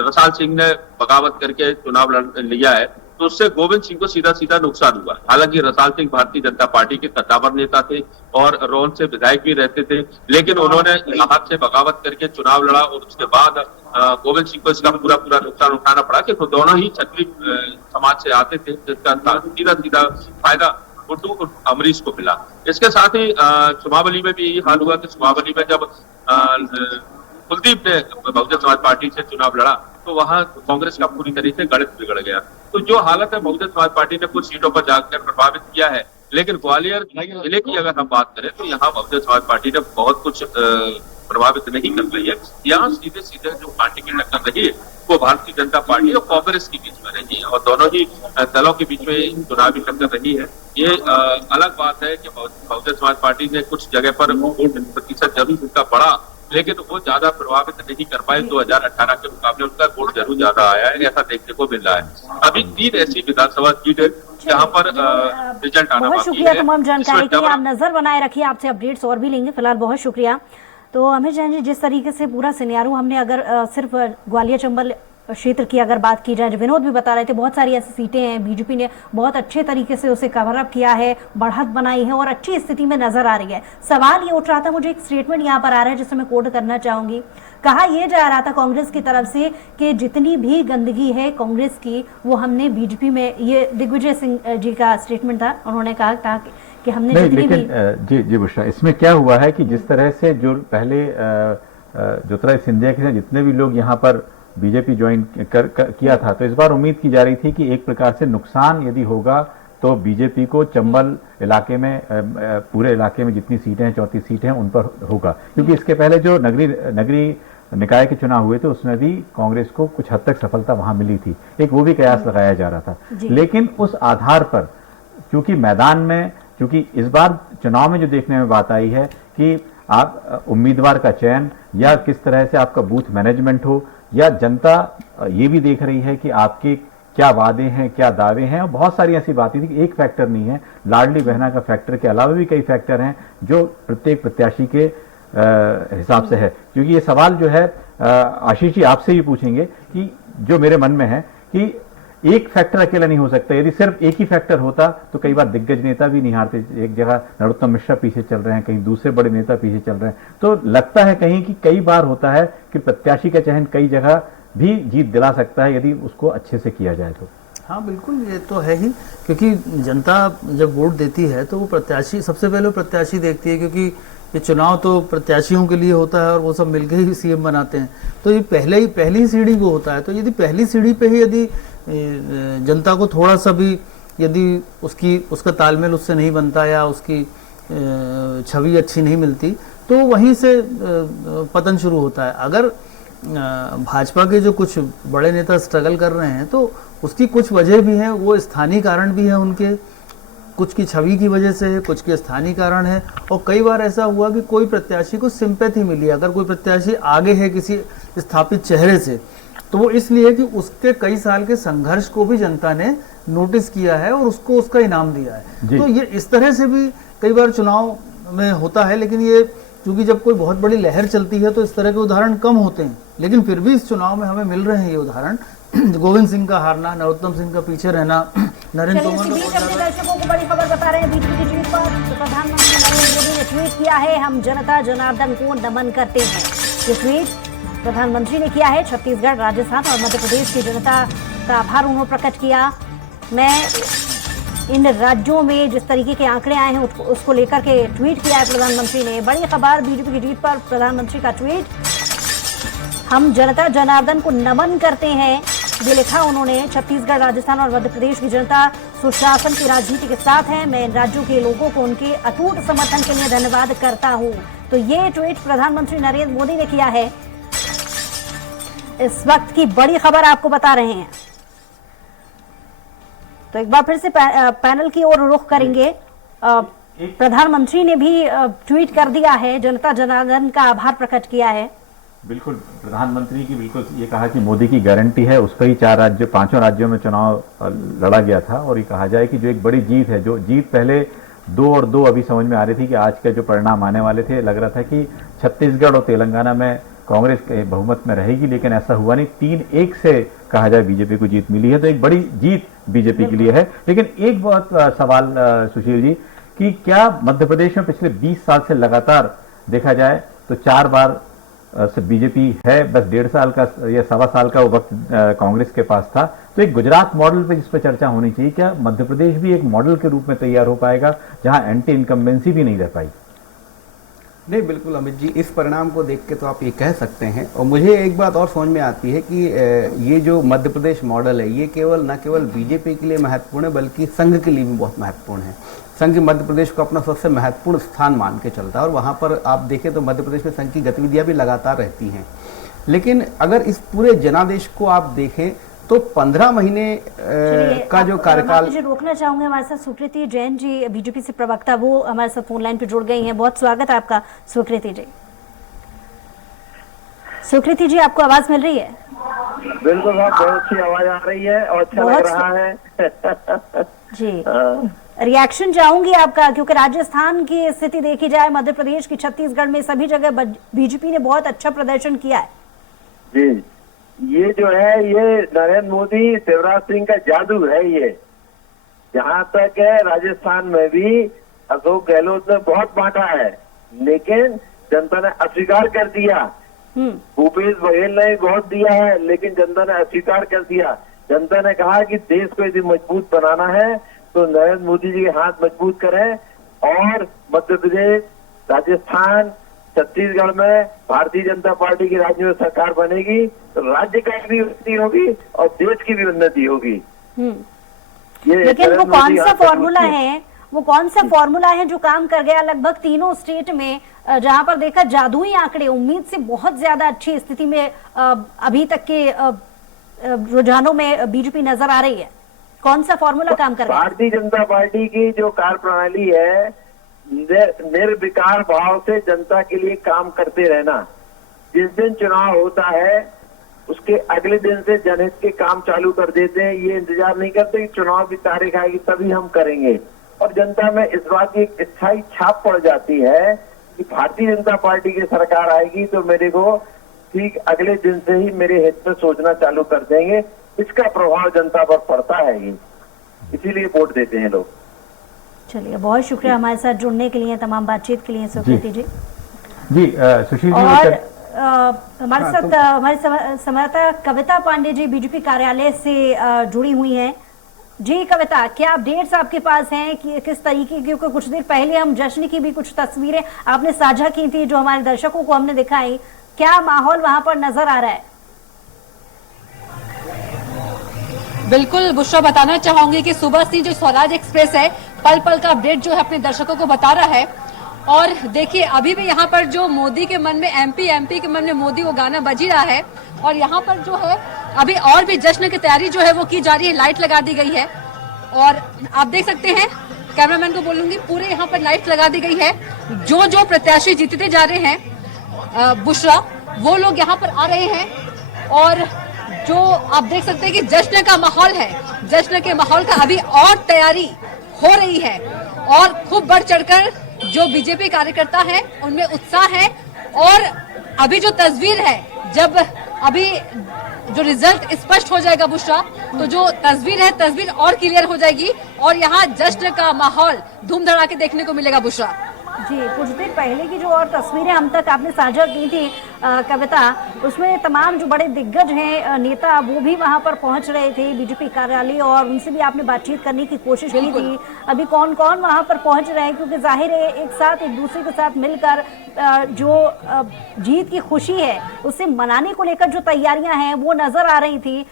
रसाल सिंह ने बगावत करके चुनाव लड़ लिया है तो उससे गोविंद सिंह को सीधा सीधा नुकसान हुआ। हालांकि रसाल सिंह भारतीय जनता पार्टी के कद्दावर नेता थे और रोहन से विधायक भी रहते थे, लेकिन उन्होंने लाहौर से बगावत करके चुनाव लड़ा और उसके बाद गोविंद सिंह को इसका पूरा नुकसान उठाना पड़ा कि दोनों ही क्षत्रिय समाज से आते थे, जिसका सीधा सीधा फायदा गुड्डू और अमरीश को मिला। इसके साथ ही सुमावली में भी यही हाल हुआ कि सुमावली में जब कुलदीप ने बहुजन समाज पार्टी से चुनाव लड़ा तो वहां कांग्रेस का पूरी तरीके से गणित बिगड़ गया। तो जो हालत है बहुजन समाज पार्टी ने कुछ सीटों पर जाकर प्रभावित किया है, लेकिन ग्वालियर जिले की अगर हम बात करें तो यहाँ बहुजन समाज पार्टी ने बहुत कुछ प्रभावित नहीं कर रही है। यहाँ सीधे सीधे जो पार्टी की टक्कर रही है वो भारतीय जनता पार्टी और कांग्रेस के बीच में रही है और दोनों ही दलों के बीच में चुनावी टक्कर रही है। ये अलग बात है कि बहुजन समाज पार्टी ने कुछ जगह पर वोट प्रतिशत जरूर उनका बढ़ा लेकिन वो ज्यादा प्रभावित नहीं कर पाए। 2018 के मुकाबले उनका वोट जरूर ज्यादा आया है, ऐसा देखने को मिल रहा है। अभी 3 ऐसी विधानसभा सीट है जहाँ पर रिजल्ट आना बहुत बाकी शुक्रिया है। तमाम जानकारी इसमें के लिए। डबल आप नजर बनाए रखिए, आपसे अपडेट्स और भी लेंगे। फिलहाल बहुत शुक्रिया। तो अमित जैन जी, जिस तरीके से पूरा सिनेरियो हमने अगर सिर्फ ग्वालियर चंबल क्षेत्र की अगर बात की जाए, विनोद भी बता रहे थे बहुत सारी ऐसी सीटें हैं, बीजेपी ने बहुत अच्छे तरीके से उसे कवर अप किया है, बढ़त बनाई है और अच्छी स्थिति में नजर आ रही है। सवाल ये उठ रहा था, मुझे एक स्टेटमेंट यहाँ पर आ रहा है जिसे मैं कोट करना चाहूंगी। कहा यह जा रहा था कांग्रेस की तरफ से कि जितनी भी गंदगी है कांग्रेस की वो हमने बीजेपी में, ये दिग्विजय सिंह जी का स्टेटमेंट था, उन्होंने कहा था कि हमने नहीं, जितनी लेकिन जी बुशरा, इसमें क्या हुआ है कि जिस तरह से जो पहले ज्योतिरादित्य सिंधिया के जितने भी लोग यहाँ पर बीजेपी ज्वाइन किया था, तो इस बार उम्मीद की जा रही थी कि एक प्रकार से नुकसान यदि होगा तो बीजेपी को चंबल इलाके में, पूरे इलाके में जितनी सीटें हैं 34 सीटें हैं उन पर होगा, क्योंकि इसके पहले जो नगरीय निकाय के चुनाव हुए थे उसमें भी कांग्रेस को कुछ हद तक सफलता वहां मिली थी, एक वो भी कयास लगाया जा रहा था। लेकिन उस आधार पर क्योंकि मैदान में, क्योंकि इस बार चुनाव में जो देखने में बात आई है कि आप उम्मीदवार का चयन या किस तरह से आपका बूथ मैनेजमेंट हो, या जनता ये भी देख रही है कि आपके क्या वादे हैं, क्या दावे हैं, और बहुत सारी ऐसी बातें थी कि एक फैक्टर नहीं है, लाडली बहना का फैक्टर के अलावा भी कई फैक्टर हैं जो प्रत्येक प्रत्याशी के हिसाब से है। क्योंकि ये सवाल जो है आशीष जी आपसे भी पूछेंगे कि जो मेरे मन में है कि एक फैक्टर अकेला नहीं हो सकता, यदि सिर्फ एक ही फैक्टर होता तो कई बार दिग्गज नेता भी नहीं हारते। एक जगह नरोत्तम मिश्रा पीछे चल रहे हैं, कहीं दूसरे बड़े नेता पीछे चल रहे हैं, तो लगता है कहीं कि कई बार होता है कि प्रत्याशी का चयन कई जगह भी जीत दिला सकता है यदि उसको अच्छे से किया जाए तो। हाँ बिल्कुल, ये तो है ही, क्योंकि जनता जब वोट देती है तो वो प्रत्याशी, सबसे पहले वो प्रत्याशी देखती है, क्योंकि ये चुनाव तो प्रत्याशियों के लिए होता है और वो सब मिलकर ही सीएम बनाते हैं, तो ये पहली सीढ़ी वो होता है। तो यदि पहली सीढ़ी पे ही यदि जनता को थोड़ा सा भी यदि उसका तालमेल उससे नहीं बनता या उसकी छवि अच्छी नहीं मिलती तो वहीं से पतन शुरू होता है। अगर भाजपा के जो कुछ बड़े नेता स्ट्रगल कर रहे हैं तो उसकी कुछ वजह भी है, वो स्थानीय कारण भी है, उनके कुछ की छवि की वजह से है, कुछ के स्थानीय कारण है। और कई बार ऐसा हुआ कि कोई प्रत्याशी को सिंपैथी मिली, अगर कोई प्रत्याशी आगे है किसी स्थापित चेहरे से, तो वो इसलिए कि उसके कई साल के संघर्ष को भी जनता ने नोटिस किया है और उसको उसका इनाम दिया है। तो ये इस तरह से भी कई बार चुनाव में होता है, लेकिन ये क्योंकि जब कोई बहुत बड़ी लहर चलती है तो इस तरह के उदाहरण कम होते हैं, लेकिन फिर भी इस चुनाव में हमें मिल रहे हैं ये उदाहरण। गोविंद सिंह का हारना, नरोत्तम सिंह का पीछे रहना, नरेंद्र तोमर अपने दर्शकों को बड़ी खबर बता रहे हैं बीजेपी की जीत पर। तो प्रधानमंत्री नरेंद्र मोदी ने ट्वीट किया है, हम जनता जनार्दन को नमन करते हैं। ये ट्वीट प्रधानमंत्री ने किया है। छत्तीसगढ़, राजस्थान और मध्य प्रदेश की जनता का आभार उन्होंने प्रकट किया। मैं इन राज्यों में जिस तरीके के आंकड़े आए हैं उसको लेकर के ट्वीट किया है प्रधानमंत्री ने। बड़ी खबर बीजेपी की जीत पर प्रधानमंत्री का ट्वीट, हम जनता जनार्दन को नमन करते हैं, ये लिखा उन्होंने। छत्तीसगढ़, राजस्थान और मध्य प्रदेश की जनता सुशासन की राजनीति के साथ है। मैं इन राज्यों के लोगों को उनके अटूट समर्थन के लिए धन्यवाद करता हूं। तो ये ट्वीट प्रधानमंत्री नरेंद्र मोदी ने किया है। इस वक्त की बड़ी खबर आपको बता रहे हैं। तो एक बार फिर से पैनल की ओर रुख करेंगे। प्रधानमंत्री ने भी ट्वीट कर दिया है, जनता जनार्दन का आभार प्रकट किया है। बिल्कुल, प्रधानमंत्री की बिल्कुल ये कहा कि मोदी की गारंटी है, उस पर ही 5 राज्यों में चुनाव लड़ा गया था। और ये कहा जाए कि जो एक बड़ी जीत है, जो जीत पहले 2 और 2 अभी समझ में आ रही थी कि आज के जो परिणाम आने वाले थे, लग रहा था कि छत्तीसगढ़ और तेलंगाना में कांग्रेस के बहुमत में रहेगी, लेकिन ऐसा हुआ नहीं। 3-1 से कहा जाए बीजेपी को जीत मिली है, तो एक बड़ी जीत बीजेपी के लिए है। लेकिन एक बहुत सवाल सुशील जी, कि क्या मध्य प्रदेश में पिछले 20 साल से लगातार देखा जाए तो 4 बार से बीजेपी है, बस 1.5 साल का या 1.25 साल का वो वक्त कांग्रेस के पास था। तो एक गुजरात मॉडल पे जिस पर चर्चा होनी चाहिए, क्या मध्य प्रदेश भी एक मॉडल के रूप में तैयार हो पाएगा जहां एंटी इनकम्बेंसी भी नहीं रह पाई? नहीं, बिल्कुल अमित जी, इस परिणाम को देख के तो आप ये कह सकते हैं। और मुझे एक बात और समझ में आती है कि ये जो मध्य प्रदेश मॉडल है, ये न केवल बीजेपी के लिए महत्वपूर्ण है बल्कि संघ के लिए भी बहुत महत्वपूर्ण है। संघ मध्य प्रदेश को अपना सबसे महत्वपूर्ण स्थान मान के चलता है और वहाँ पर आप देखें तो मध्य प्रदेश में संघ की गतिविधियाँ भी लगातार रहती हैं। लेकिन अगर इस पूरे जनादेश को आप देखें तो 15 महीने का जो कार्यकाल, रोकना चाहूंगे, हमारे साथ स्वीकृति जैन जी बीजेपी से प्रवक्ता, वो हमारे साथ फोन लाइन पे जुड़ गई हैं। बहुत स्वागत है आपका स्वीकृति जी। सुकृति जी, आपको आवाज मिल रही है? बिल्कुल साहब, बहुत अच्छी आवाज आ रही है और अच्छा लग रहा है। जी, रिएक्शन चाहूंगी आपका, क्योंकि राजस्थान की स्थिति देखी जाए, मध्य प्रदेश की, छत्तीसगढ़ में सभी जगह बीजेपी ने बहुत अच्छा प्रदर्शन किया है। जी, ये जो है ये नरेंद्र मोदी शिवराज सिंह का जादू है। ये जहाँ तक है राजस्थान में भी अशोक गहलोत ने बहुत बांटा है, लेकिन जनता ने अस्वीकार कर दिया। भूपेश बघेल ने भी बहुत दिया है, लेकिन जनता ने अस्वीकार कर दिया। जनता ने कहा कि देश को यदि मजबूत बनाना है तो नरेंद्र मोदी जी के हाथ मजबूत करें, और मध्य प्रदेश, राजस्थान, छत्तीसगढ़ में भारतीय जनता पार्टी की राज्य में सरकार बनेगी तो राज्य का भी उन्नति होगी और देश की भी उन्नति होगी। लेकिन वो कौन सा फॉर्मूला है, वो कौन सा फॉर्मूला है जो काम कर गया लगभग तीनों स्टेट में, जहां पर देखा जादुई आंकड़े, उम्मीद से बहुत ज्यादा अच्छी स्थिति में अभी तक के रुझानों में बीजेपी नजर आ रही है? कौन सा फॉर्मूला काम कर रहा है? भारतीय जनता पार्टी की जो कार्य प्रणाली है, निर्विकार भाव से जनता के लिए काम करते रहना। जिस दिन चुनाव होता है उसके अगले दिन से जनहित के काम चालू कर देते हैं। ये इंतजार नहीं करते कि चुनाव की तारीख आएगी तभी हम करेंगे, और जनता में इस बात की एक स्थायी छाप पड़ जाती है कि भारतीय जनता पार्टी की सरकार आएगी तो मेरे को ठीक अगले दिन से ही मेरे हित में सोचना चालू कर देंगे। इसका प्रभाव जनता पर पड़ता है, ये इसीलिए वोट देते हैं लोग। चलिए, बहुत शुक्रिया हमारे साथ जुड़ने के लिए, तमाम बातचीत के लिए सुकृति जी। जी, सुशील जी, और हमारे साथ हमारे संवाददाता कविता पांडे जी बीजेपी कार्यालय से जुड़ी हुई हैं। जी कविता, क्या अपडेट्स आपके पास हैं कि किस तरीके, क्योंकि कुछ देर पहले हम जश्न की भी कुछ तस्वीरें आपने साझा की थी जो हमारे दर्शकों को हमने दिखाई, क्या माहौल वहां पर नजर आ रहा है? बिल्कुल बुशरा, बताना चाहूंगी कि सुबह से जो स्वराज एक्सप्रेस है पल पल का अपडेट जो है अपने दर्शकों को बता रहा है। और देखिए, अभी भी यहाँ पर जो मोदी के मन में एमपी के मन में मोदी वो गाना बज ही रहा है, और यहाँ पर जो है अभी और भी जश्न की तैयारी जो है वो की जा रही है। लाइट लगा दी गई है और आप देख सकते हैं, कैमरामैन को बोलूंगी, पूरे यहाँ पर लाइट लगा दी गई है। जो प्रत्याशी जीतते जा रहे हैं बुशरा, वो लोग यहाँ पर आ रहे हैं, और जो आप देख सकते हैं कि जश्न का माहौल है, जश्न के माहौल का अभी और तैयारी हो रही है, और खूब बढ़ चढ़कर जो बीजेपी कार्यकर्ता है उनमें उत्साह है। और अभी जो तस्वीर है, जब अभी जो रिजल्ट स्पष्ट हो जाएगा बुशरा, तो जो तस्वीर है तस्वीर और क्लियर हो जाएगी और यहाँ जश्न का माहौल धूम धड़ाके देखने को मिलेगा बुशरा। जी, कुछ देर पहले की जो और तस्वीरें हम तक आपने साझा की थी कविता, उसमें तमाम जो बड़े दिग्गज हैं नेता वो भी वहां पर पहुंच रहे थे बीजेपी कार्यालय, और उनसे भी आपने बातचीत करने की कोशिश की थी। अभी कौन कौन वहां पर पहुंच रहे हैं, क्योंकि जाहिर है एक साथ एक दूसरे के साथ मिलकर जो जीत की खुशी है उसे मनाने को लेकर जो तैयारियां हैं वो नजर आ रही थी।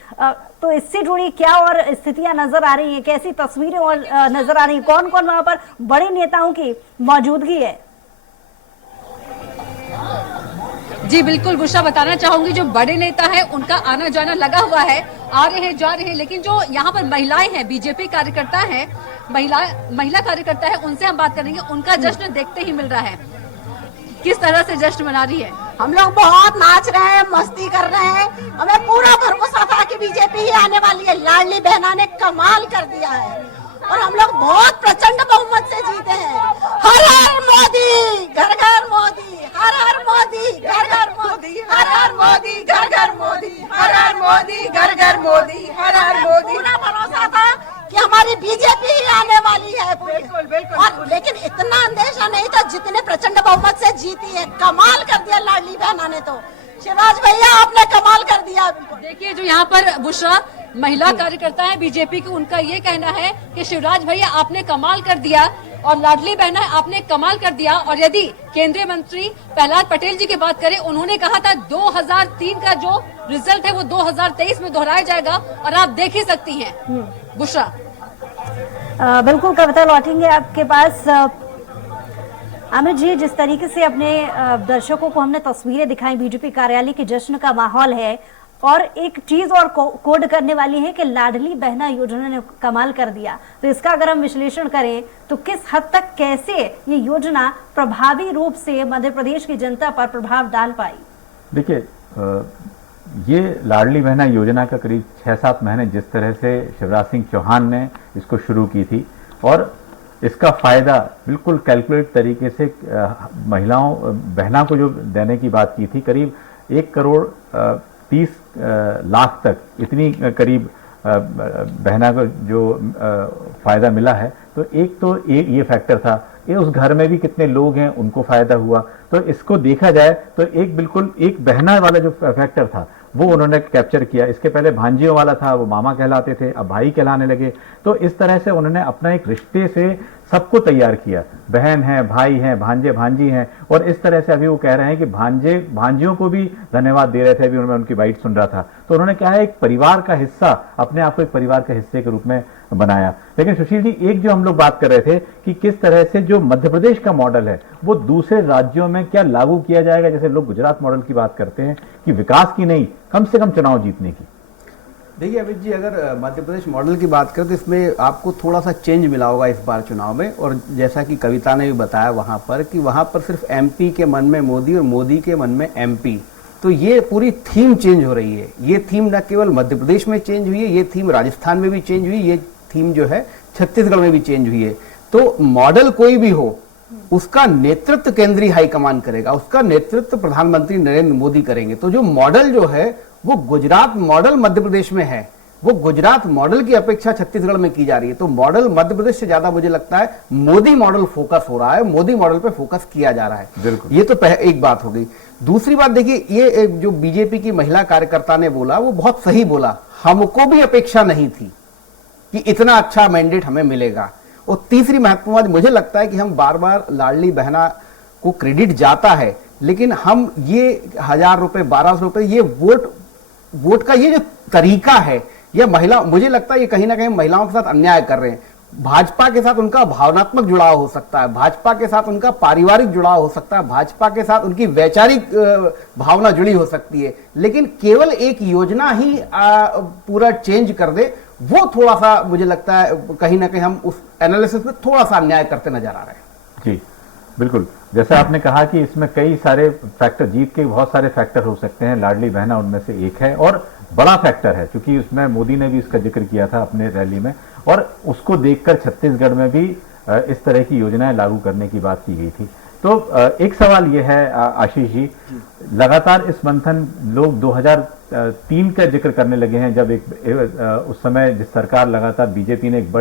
तो इससे जुड़ी क्या और स्थितियां नजर आ रही हैं, कैसी तस्वीरें और नजर आ रही हैं, कौन कौन वहां पर बड़े नेताओं की मौजूदगी है? जी बिल्कुल बुशरा, बताना चाहूंगी जो बड़े नेता है उनका आना जाना लगा हुआ है, आ रहे हैं जा रहे हैं, लेकिन जो यहाँ पर महिलाएं हैं, बीजेपी कार्यकर्ता हैं, महिला कार्यकर्ता है, उनसे हम बात करेंगे। उनका जश्न देखते ही मिल रहा है, किस तरह से जश्न मना रही है। हम लोग बहुत नाच रहे हैं, मस्ती कर रहे हैं, हमें पूरा भरोसा था कि बीजेपी ही आने वाली है। लाडली बहना ने कमाल कर दिया है और हम लोग बहुत प्रचंड बहुमत से जीते हैं। हर हर मोदी, घर घर मोदी, हर हर मोदी, घर घर मोदी, हर हर मोदी, घर घर मोदी, हर हर मोदी, घर घर मोदी, हर हर मोदी। पूरा भरोसा था कि हमारी बीजेपी ही आने वाली है। बिल्कुल बिल्कुल, और लेकिन इतना अंदेशा नहीं था जितने प्रचंड बहुमत से जीती है। कमाल कर दिया लाडली बहना ने, तो शिवराज भैया आपने कमाल कर दिया। देखिए, जो यहाँ पर बुशरा महिला कार्यकर्ता है बीजेपी की, उनका ये कहना है कि शिवराज भैया आपने कमाल कर दिया और लाडली बहना आपने कमाल कर दिया। और यदि केंद्रीय मंत्री प्रहलाद पटेल जी की बात करें, उन्होंने कहा था 2003 का जो रिजल्ट है वो 2023 में दोहराया जाएगा, और आप देख ही सकती हैं बुशरा। बिल्कुल कविता, लौटेंगे आपके पास। अमित जी, जिस तरीके से अपने दर्शकों को हमने तस्वीरें दिखाई, बीजेपी कार्यालय के जश्न का माहौल है, और एक चीज और कोड करने वाली है कि लाडली बहना योजना ने कमाल कर दिया। तो इसका अगर हम विश्लेषण करें तो किस हद तक, कैसे ये योजना प्रभावी रूप से मध्य प्रदेश की जनता पर प्रभाव डाल पाई? देखिए, ये लाडली बहना योजना का करीब 6-7 महीने जिस तरह से शिवराज सिंह चौहान ने इसको शुरू की थी और इसका फायदा बिल्कुल कैलकुलेट तरीके से महिलाओं बहना को जो देने की बात की थी, करीब 1,30,00,000 तक इतनी करीब बहना को जो फायदा मिला है। तो एक ये फैक्टर था, ये उस घर में भी कितने लोग हैं उनको फायदा हुआ। तो इसको देखा जाए तो एक बिल्कुल एक बहना वाला जो फैक्टर था वो उन्होंने कैप्चर किया। इसके पहले भांजियों वाला था, वो मामा कहलाते थे, अब भाई कहलाने लगे। तो इस तरह से उन्होंने अपना एक रिश्ते से सबको तैयार किया, बहन है, भाई हैं, भांजे भांजी हैं। और इस तरह से अभी वो कह रहे हैं कि भांजियों को भी धन्यवाद दे रहे थे, अभी मैं उनकी बाइट सुन रहा था। तो उन्होंने क्या है, एक परिवार का हिस्सा, अपने आप को एक परिवार के हिस्से के रूप में बनाया। लेकिन सुशील जी, एक जो हम लोग बात कर रहे थे कि किस तरह से जो मध्य प्रदेश का मॉडल है वो दूसरे राज्यों में क्या लागू किया जाएगा। जैसे लोग गुजरात मॉडल की बात करते हैं कि विकास की नहीं, कम से कम चुनाव जीतने की। देखिए अमित जी, अगर मध्य प्रदेश मॉडल की बात करें तो इसमें आपको थोड़ा सा चेंज मिला होगा इस बार चुनाव में। और जैसा कि कविता ने भी बताया वहां पर कि वहां पर सिर्फ एमपी के मन में मोदी और मोदी के मन में एमपी। तो ये पूरी थीम चेंज हो रही है। ये थीम न केवल मध्य प्रदेश में चेंज हुई है, ये थीम राजस्थान में भी चेंज हुई, ये थीम जो है छत्तीसगढ़ में भी चेंज हुई है। तो मॉडल कोई भी हो, उसका नेतृत्व केंद्रीय हाईकमान करेगा, उसका नेतृत्व प्रधानमंत्री नरेंद्र मोदी करेंगे। तो जो मॉडल जो है वो गुजरात मॉडल मध्य प्रदेश में है, वो गुजरात मॉडल की अपेक्षा छत्तीसगढ़ में की जा रही है। तो मॉडल मध्य प्रदेश से ज्यादा मुझे लगता है मोदी मॉडल फोकस हो रहा है, मोदी मॉडल पे फोकस किया जा रहा है। ये तो एक बात हो गई। दूसरी बात देखिए, ये जो बीजेपी की महिला कार्यकर्ता ने बोला वो बहुत सही बोला, हमको भी अपेक्षा नहीं थी कि इतना अच्छा मैंडेट हमें मिलेगा। और तीसरी महत्वपूर्ण बात, मुझे लगता है कि हम बार बार लाडली बहना को क्रेडिट जाता है, लेकिन हम ये 1,000 रुपए 1,200 रुपए ये वोट का ये जो तरीका है, ये महिला, मुझे लगता है ये कहीं ना कहीं महिलाओं के साथ अन्याय कर रहे हैं। भाजपा के साथ उनका भावनात्मक जुड़ाव हो सकता है, भाजपा के साथ उनका पारिवारिक जुड़ाव हो सकता है, भाजपा के साथ उनकी वैचारिक भावना जुड़ी हो सकती है, लेकिन केवल एक योजना ही पूरा चेंज कर दे, वो थोड़ा सा मुझे लगता है कहीं ना कहीं हम उस एनालिसिस में थोड़ा सा अन्याय करते नजर आ रहे हैं। जी बिल्कुल, जैसा आपने कहा कि इसमें कई सारे फैक्टर, जीत के बहुत सारे फैक्टर हो सकते हैं, लाडली बहना उनमें से एक है और बड़ा फैक्टर है, क्योंकि उसमें मोदी ने भी इसका जिक्र किया था अपने रैली में और उसको देखकर छत्तीसगढ़ में भी इस तरह की योजनाएं लागू करने की बात की गई थी। तो एक सवाल यह है आशीष जी, लगातार इस मंथन लोग 2003 का जिक्र करने लगे हैं, जब उस समय जिस सरकार लगातार बीजेपी ने एक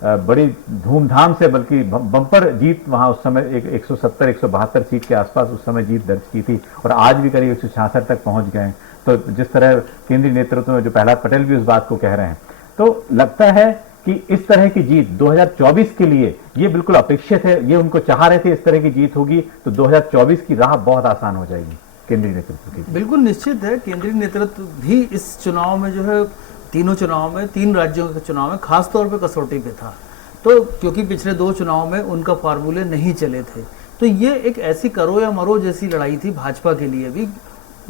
बड़ी धूमधाम से, बल्कि बम्पर जीत वहां उस समय 170-172 सीट के आसपास उस समय जीत दर्ज की थी और आज भी करीब 166 तक पहुंच गए हैं। तो जिस तरह केंद्रीय नेतृत्व में जो प्रहलाद पटेल भी उस बात को कह रहे हैं, तो लगता है कि इस तरह की जीत 2024 के लिए ये बिल्कुल अपेक्षित है, ये उनको चाह रहे थे इस तरह की जीत होगी, तो 2024 की राह बहुत आसान हो जाएगी केंद्रीय नेतृत्व की। बिल्कुल निश्चित है, केंद्रीय नेतृत्व भी इस चुनाव में जो है, तीनों चुनाव में, 3 राज्यों के चुनाव में खास तौर पे कसौटी पे था। तो क्योंकि पिछले 2 चुनाव में उनका फार्मूले नहीं चले थे, तो ये एक ऐसी करो या मरो जैसी लड़ाई थी भाजपा के लिए भी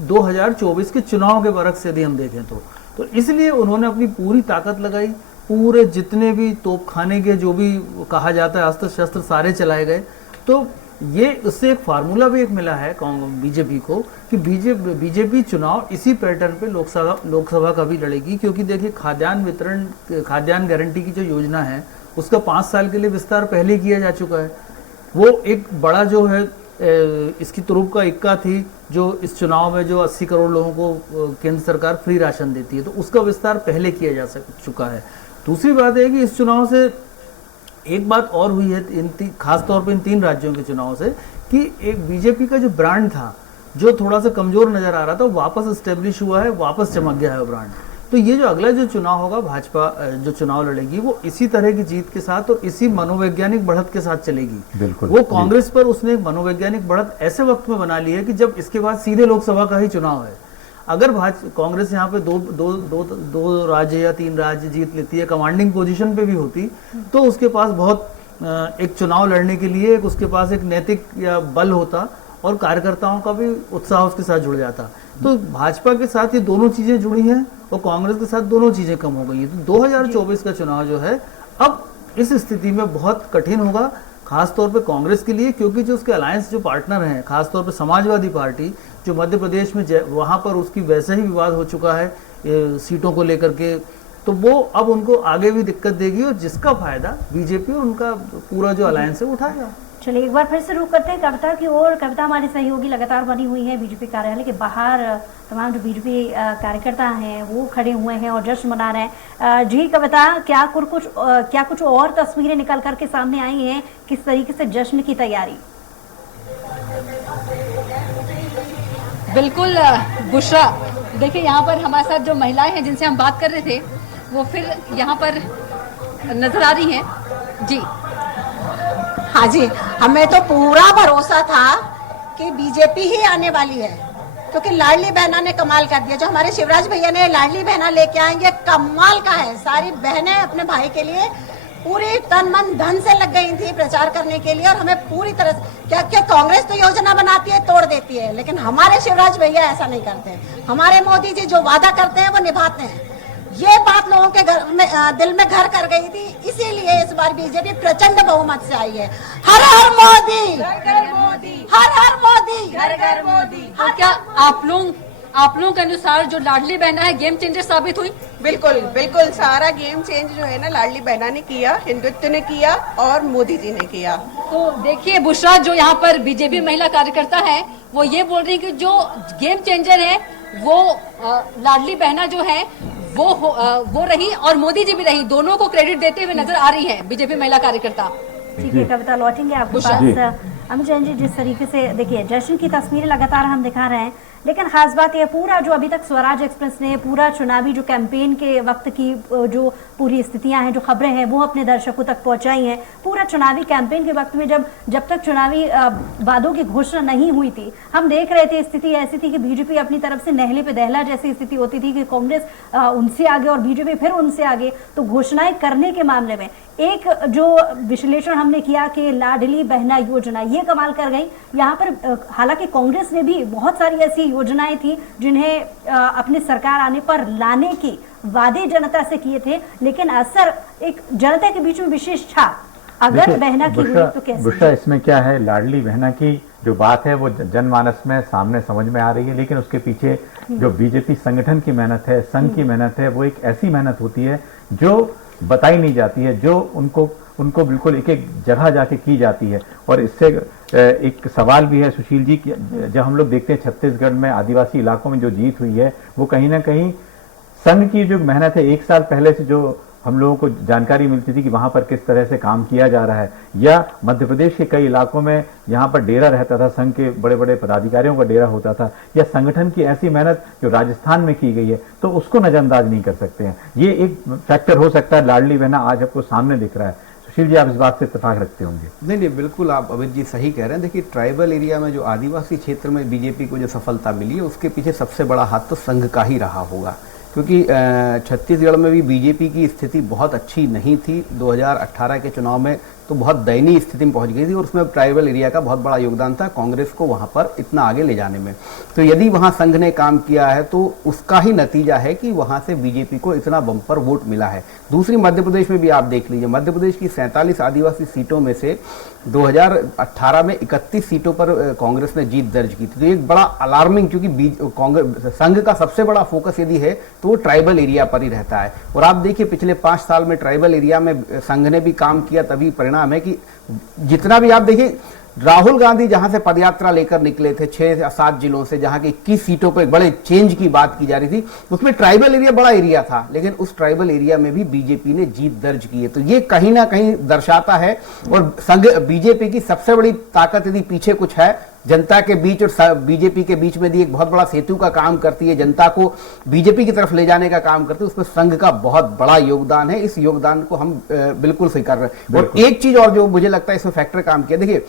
2024 के चुनाव के बरख से यदि हम देखें तो इसलिए उन्होंने अपनी पूरी ताकत लगाई, पूरे जितने भी तोपखाने के जो भी कहा जाता है अस्त्र शस्त्र सारे चलाए गए। तो ये उससे एक फार्मूला भी एक मिला है बीजेपी को कि बीजेपी चुनाव इसी पैटर्न पे लोकसभा का भी लड़ेगी, क्योंकि देखिए खाद्यान्न गारंटी की जो योजना है उसका 5 साल के लिए विस्तार पहले किया जा चुका है। वो एक बड़ा जो है इसकी तुरुप का इक्का थी, जो इस चुनाव में जो 80 करोड़ लोगों को केंद्र सरकार फ्री राशन देती है, तो उसका विस्तार पहले किया जा चुका है। दूसरी बात है कि इस चुनाव से एक बात और हुई है, खास तौर पे इन 3 राज्यों के चुनाव से, कि एक बीजेपी का जो ब्रांड था जो थोड़ा सा कमजोर नजर आ रहा था, वापस स्टेब्लिश हुआ है, वापस चमक गया है वो ब्रांड। तो ये जो अगला जो चुनाव होगा, भाजपा जो चुनाव लड़ेगी वो इसी तरह की जीत के साथ और इसी मनोवैज्ञानिक बढ़त के साथ चलेगी। वो कांग्रेस पर उसने एक मनोवैज्ञानिक बढ़त ऐसे वक्त में बना ली है कि जब इसके बाद सीधे लोकसभा का ही चुनाव है। अगर कांग्रेस यहाँ पे दो राज्य या 3 राज्य जीत लेती है, कमांडिंग पोजीशन पे भी होती, तो उसके पास बहुत एक चुनाव लड़ने के लिए उसके पास एक नैतिक या बल होता और कार्यकर्ताओं का भी उत्साह उसके साथ जुड़ जाता। तो भाजपा के साथ ये दोनों चीजें जुड़ी हैं और कांग्रेस के साथ दोनों चीजें कम हो गई है। तो 2024 का चुनाव जो है अब इस स्थिति में बहुत कठिन होगा, खास तौर पे कांग्रेस के लिए, क्योंकि जो उसके अलायंस जो पार्टनर हैं, खास तौर पे समाजवादी पार्टी जो मध्य प्रदेश में वहां पर उसकी वैसे ही विवाद हो चुका है सीटों को लेकर के, तो वो अब उनको आगे भी दिक्कत देगी और जिसका फायदा बीजेपी और उनका पूरा जो अलायंस है उठाएगा। चलिए एक बार फिर से रुक करते हैं कविता की ओर। कविता हमारी सहयोगी लगातार बनी हुई है बीजेपी कार्यालय के बाहर, तमाम जो बीजेपी कार्यकर्ता हैं वो खड़े हुए हैं और जश्न मना रहे हैं। जी कविता, क्या कुछ और तस्वीरें निकल करके सामने आई हैं, किस तरीके से जश्न की तैयारी? बिल्कुल बुशरा, देखिए यहाँ पर हमारे साथ जो महिलाएं हैं जिनसे हम बात कर रहे थे वो फिर यहाँ पर नजर आ रही हैं। जी हाँ जी, हमें तो पूरा भरोसा था कि बीजेपी ही आने वाली है, क्योंकि लाडली बहना ने कमाल कर दिया। जो हमारे शिवराज भैया ने लाडली बहना लेके आए, ये कमाल का है। सारी बहनें अपने भाई के लिए पूरी तन मन धन से लग गई थी प्रचार करने के लिए, और हमें पूरी तरह से क्या कांग्रेस तो योजना बनाती है, तोड़ देती है, लेकिन हमारे शिवराज भैया ऐसा नहीं करते। हमारे मोदी जी जो वादा करते हैं वो निभाते हैं। ये बात लोगों के दिल में घर कर गई थी, इसीलिए इस बार बीजेपी प्रचंड बहुमत से आई है। हर हर मोदी, घर घर मोदी, हर हर मोदी, घर घर मोदी। तो क्या आप लोगों के अनुसार जो लाडली बहना है गेम चेंजर साबित हुई? बिल्कुल बिल्कुल, सारा गेम चेंज जो है ना लाडली बहना ने किया, हिंदुत्व ने किया और मोदी जी ने किया। तो देखिए बुशरा, जो यहाँ पर बीजेपी महिला कार्यकर्ता है वो ये बोल रही है कि जो गेम चेंजर है वो लाडली बहना जो है वो रही और मोदी जी भी रही, दोनों को क्रेडिट देते हुए नजर आ रही है बीजेपी महिला कार्यकर्ता। ठीक है कविता, लौटेंगे आपके पास। अमित जैन जी, जिस तरीके से देखिए जश्न की तस्वीरें लगातार हम दिखा रहे हैं, लेकिन खास बात यह पूरा जो अभी तक स्वराज एक्सप्रेस ने पूरा चुनावी जो कैंपेन के वक्त की जो पूरी स्थितियां हैं, जो खबरें हैं वो अपने दर्शकों तक पहुंचाई हैं। पूरा चुनावी कैंपेन के वक्त में जब तक चुनावी वादों की घोषणा नहीं हुई थी, हम देख रहे थे स्थिति ऐसी थी कि बीजेपी अपनी तरफ से नहले पे दहला जैसी स्थिति होती थी कि कांग्रेस उनसे आगे और बीजेपी फिर उनसे आगे। तो घोषणाएं करने के मामले में एक जो विश्लेषण हमने किया कि लाडली बहना योजना ये कमाल कर गई यहाँ पर। हालांकि कांग्रेस ने भी बहुत सारी ऐसी योजनाएं थी जिन्हें अपनी सरकार आने पर लाने की वादे जनता से किए थे, लेकिन असर एक जनता के बीच में विशेष था। अगर बहना की हुई तो कैसे? बुशरा, इसमें क्या है, लाडली बहना की जो बात है वो जनमानस में सामने समझ में आ रही है, लेकिन उसके पीछे जो बीजेपी संगठन की मेहनत है, संघ की मेहनत है, वो एक ऐसी मेहनत होती है जो बताई नहीं जाती है, जो उनको बिल्कुल एक एक जगह जाके की जाती है। और इससे एक सवाल भी है सुशील जी, जब हम लोग देखते हैं छत्तीसगढ़ में आदिवासी इलाकों में जो जीत हुई है वो कहीं ना कहीं संघ की जो मेहनत है, एक साल पहले से जो हम लोगों को जानकारी मिलती थी कि वहां पर किस तरह से काम किया जा रहा है, या मध्य प्रदेश के कई इलाकों में यहाँ पर डेरा रहता था, संघ के बड़े बड़े पदाधिकारियों का डेरा होता था, या संगठन की ऐसी मेहनत जो राजस्थान में की गई है, तो उसको नजरअंदाज नहीं कर सकते हैं। ये एक फैक्टर हो सकता है। लाडली बहना आज आपको सामने दिख रहा है। सुशील जी, आप इस बात से इत्तेफाक रखते होंगे? नहीं, बिल्कुल आप अमित जी सही कह रहे हैं। देखिए, ट्राइबल एरिया में जो आदिवासी क्षेत्र में बीजेपी को जो सफलता मिली है उसके पीछे सबसे बड़ा हाथ तो संघ का ही रहा होगा, क्योंकि छत्तीसगढ़ में भी बीजेपी की स्थिति बहुत अच्छी नहीं थी। 2018 के चुनाव में तो बहुत दयनीय स्थिति में पहुंच गई थी और उसमें ट्राइबल एरिया का बहुत बड़ा योगदान था कांग्रेस को वहां पर इतना आगे ले जाने में। तो यदि वहां संघ ने काम किया है तो उसका ही नतीजा है कि वहां से बीजेपी को इतना बम्पर वोट मिला है। दूसरी, मध्य प्रदेश में भी आप देख लीजिए, मध्य प्रदेश की 47 आदिवासी सीटों में से 2018 में 31 सीटों पर कांग्रेस ने जीत दर्ज की थी। तो एक बड़ा अलार्मिंग, क्योंकि कांग्रेस संघ का सबसे बड़ा फोकस यदि है तो वो ट्राइबल एरिया पर ही रहता है। और आप देखिए पिछले 5 साल में ट्राइबल एरिया में संघ ने भी काम किया, तभी परिणाम है कि जितना भी आप देखिए, राहुल गांधी जहां से पदयात्रा लेकर निकले थे 6 या 7 जिलों से, जहां की 21 सीटों पर एक बड़े चेंज की बात की जा रही थी, उसमें ट्राइबल एरिया बड़ा एरिया था, लेकिन उस ट्राइबल एरिया में भी बीजेपी ने जीत दर्ज की है। तो ये कहीं ना कहीं दर्शाता है। और संघ बीजेपी की सबसे बड़ी ताकत यदि पीछे कुछ है, जनता के बीच और बीजेपी के बीच में भी एक बहुत बड़ा सेतु का काम करती है, जनता को बीजेपी की तरफ ले जाने का काम करती है, उसमें संघ का बहुत बड़ा योगदान है। इस योगदान को हम बिल्कुल स्वीकार रहे हैं। और एक चीज और जो मुझे लगता है इसमें फैक्टर काम किया, देखिए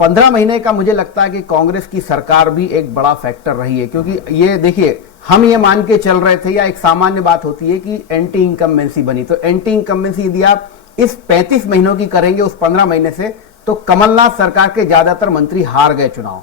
15 महीने का मुझे लगता है कि कांग्रेस की सरकार भी एक बड़ा फैक्टर रही है, क्योंकि ये देखिए हम ये मान के चल रहे थे, या एक सामान्य बात होती है कि एंटी इनकम्बेंसी बनी, तो एंटी इनकम्बेंसी यदि आप इस 35 महीनों की करेंगे उस 15 महीने से, तो कमलनाथ सरकार के ज्यादातर मंत्री हार गए चुनाव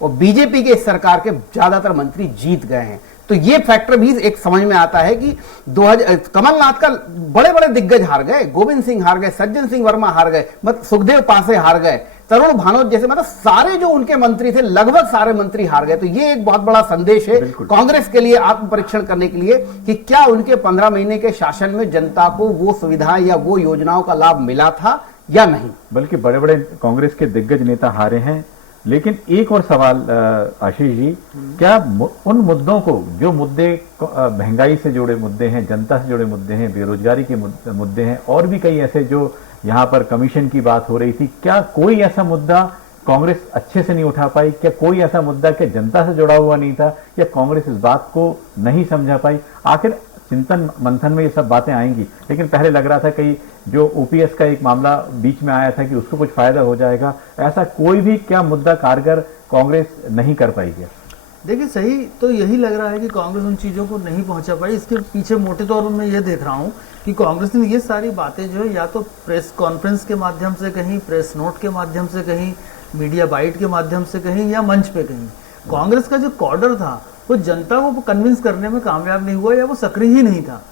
और बीजेपी के इस सरकार के ज्यादातर मंत्री जीत गए हैं। तो ये फैक्टर भी एक समझ में आता है कि कमलनाथ का बड़े बड़े दिग्गज हार गए, गोविंद सिंह हार गए, सज्जन सिंह वर्मा हार गए, मतलब सुखदेव पासे हार गए, तरुण भानोट जैसे, मतलब सारे जो उनके मंत्री थे लगभग सारे मंत्री हार गए। तो ये एक बहुत बड़ा संदेश है कांग्रेस के लिए, आत्म परीक्षण करने के लिए कि क्या उनके 15 महीने के शासन में जनता को वो सुविधाएं या वो योजनाओं का लाभ मिला था या नहीं। बल्कि बड़े बड़े कांग्रेस के दिग्गज नेता हारे हैं। लेकिन एक और सवाल आशीष जी, क्या उन मुद्दों को, जो मुद्दे महंगाई से जुड़े मुद्दे हैं, जनता से जुड़े मुद्दे हैं, बेरोजगारी के मुद्दे हैं, और भी कई ऐसे जो यहाँ पर कमीशन की बात हो रही थी, क्या कोई ऐसा मुद्दा कांग्रेस अच्छे से नहीं उठा पाई? क्या कोई ऐसा मुद्दा कि जनता से जुड़ा हुआ नहीं था, या कांग्रेस इस बात को नहीं समझा पाई? आखिर चिंतन मंथन में ये सब बातें आएंगी, लेकिन पहले लग रहा था कि जो ओपीएस का एक मामला बीच में आया था कि उसको कुछ फायदा हो जाएगा, ऐसा कोई भी क्या मुद्दा कारगर कांग्रेस नहीं कर पाई क्या? देखिए, सही तो यही लग रहा है कि कांग्रेस उन चीज़ों को नहीं पहुंचा पाई। इसके पीछे मोटे तौर पर मैं ये देख रहा हूँ कि कांग्रेस ने ये सारी बातें जो है या तो प्रेस कॉन्फ्रेंस के माध्यम से कहीं, प्रेस नोट के माध्यम से कहीं, मीडिया बाइट के माध्यम से कहीं, या मंच पे कहीं, कांग्रेस का जो कॉर्डर था वो जनता को कन्विंस करने में कामयाब नहीं हुआ, या वो सक्रिय ही नहीं था।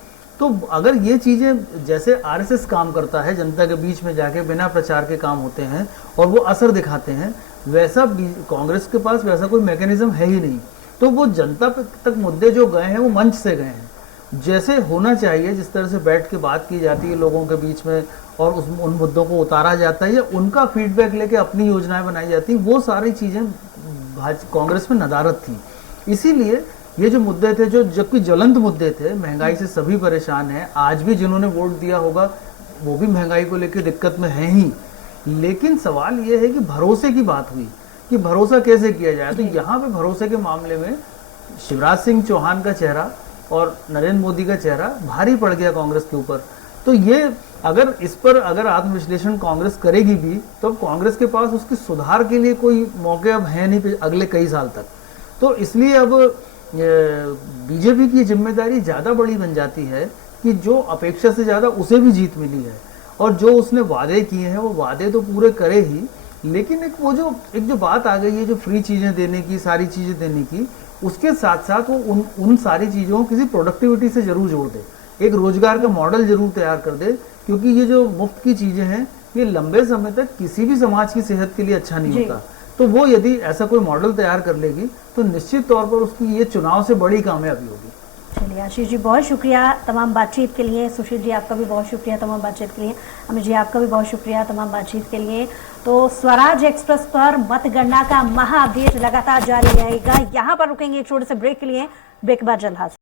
तो अगर ये चीज़ें, जैसे आरएसएस काम करता है, जनता के बीच में जाके बिना प्रचार के काम होते हैं और वो असर दिखाते हैं, वैसा कांग्रेस के पास वैसा कोई मैकेनिज्म है ही नहीं। तो वो जनता तक मुद्दे जो गए हैं वो मंच से गए हैं, जैसे होना चाहिए, जिस तरह से बैठ के बात की जाती है लोगों के बीच में और उन मुद्दों को उतारा जाता है या उनका फीडबैक लेके अपनी योजनाएं बनाई जाती, वो सारी चीज़ें कांग्रेस में नदारत थी। इसीलिए ये जो मुद्दे थे, जो जबकि ज्वलंत मुद्दे थे, महंगाई से सभी परेशान हैं, आज भी जिन्होंने वोट दिया होगा वो भी महंगाई को लेकर दिक्कत में हैं ही। लेकिन सवाल ये है कि भरोसे की बात हुई कि भरोसा कैसे किया जाए। तो यहाँ पे भरोसे के मामले में शिवराज सिंह चौहान का चेहरा और नरेंद्र मोदी का चेहरा भारी पड़ गया कांग्रेस के ऊपर। तो ये अगर इस पर अगर आत्मविश्लेषण कांग्रेस करेगी भी, तो कांग्रेस के पास उसके सुधार के लिए कोई मौके अब है नहीं अगले कई साल तक। तो इसलिए अब बीजेपी की जिम्मेदारी ज़्यादा बड़ी बन जाती है कि जो अपेक्षा से ज़्यादा उसे भी जीत मिली है, और जो उसने वादे किए हैं वो वादे तो पूरे करे ही, लेकिन एक जो बात आ गई है, जो फ्री चीज़ें देने की, सारी चीज़ें देने की, उसके साथ साथ वो उन सारी चीज़ों को किसी प्रोडक्टिविटी से जरूर जोड़ दे, एक रोजगार का मॉडल जरूर तैयार कर दे, क्योंकि ये जो मुफ्त की चीज़ें हैं ये लंबे समय तक किसी भी समाज की सेहत के लिए अच्छा नहीं होता। तो वो यदि ऐसा कोई मॉडल तैयार कर लेगी तो निश्चित तौर पर उसकी ये चुनाव से बड़ी कामयाबी होगी। चलिए आशीष जी, बहुत शुक्रिया तमाम बातचीत के लिए। सुशील जी, आपका भी बहुत शुक्रिया तमाम बातचीत के लिए। अमित जी, आपका भी बहुत शुक्रिया तमाम बातचीत के लिए। तो स्वराज एक्सप्रेस पर मतगणना का महा अपडेट लगातार जारी रहेगा। यहाँ पर रुकेंगे एक छोटे से ब्रेक के लिए, ब्रेक के बाद जल्द हाजिर।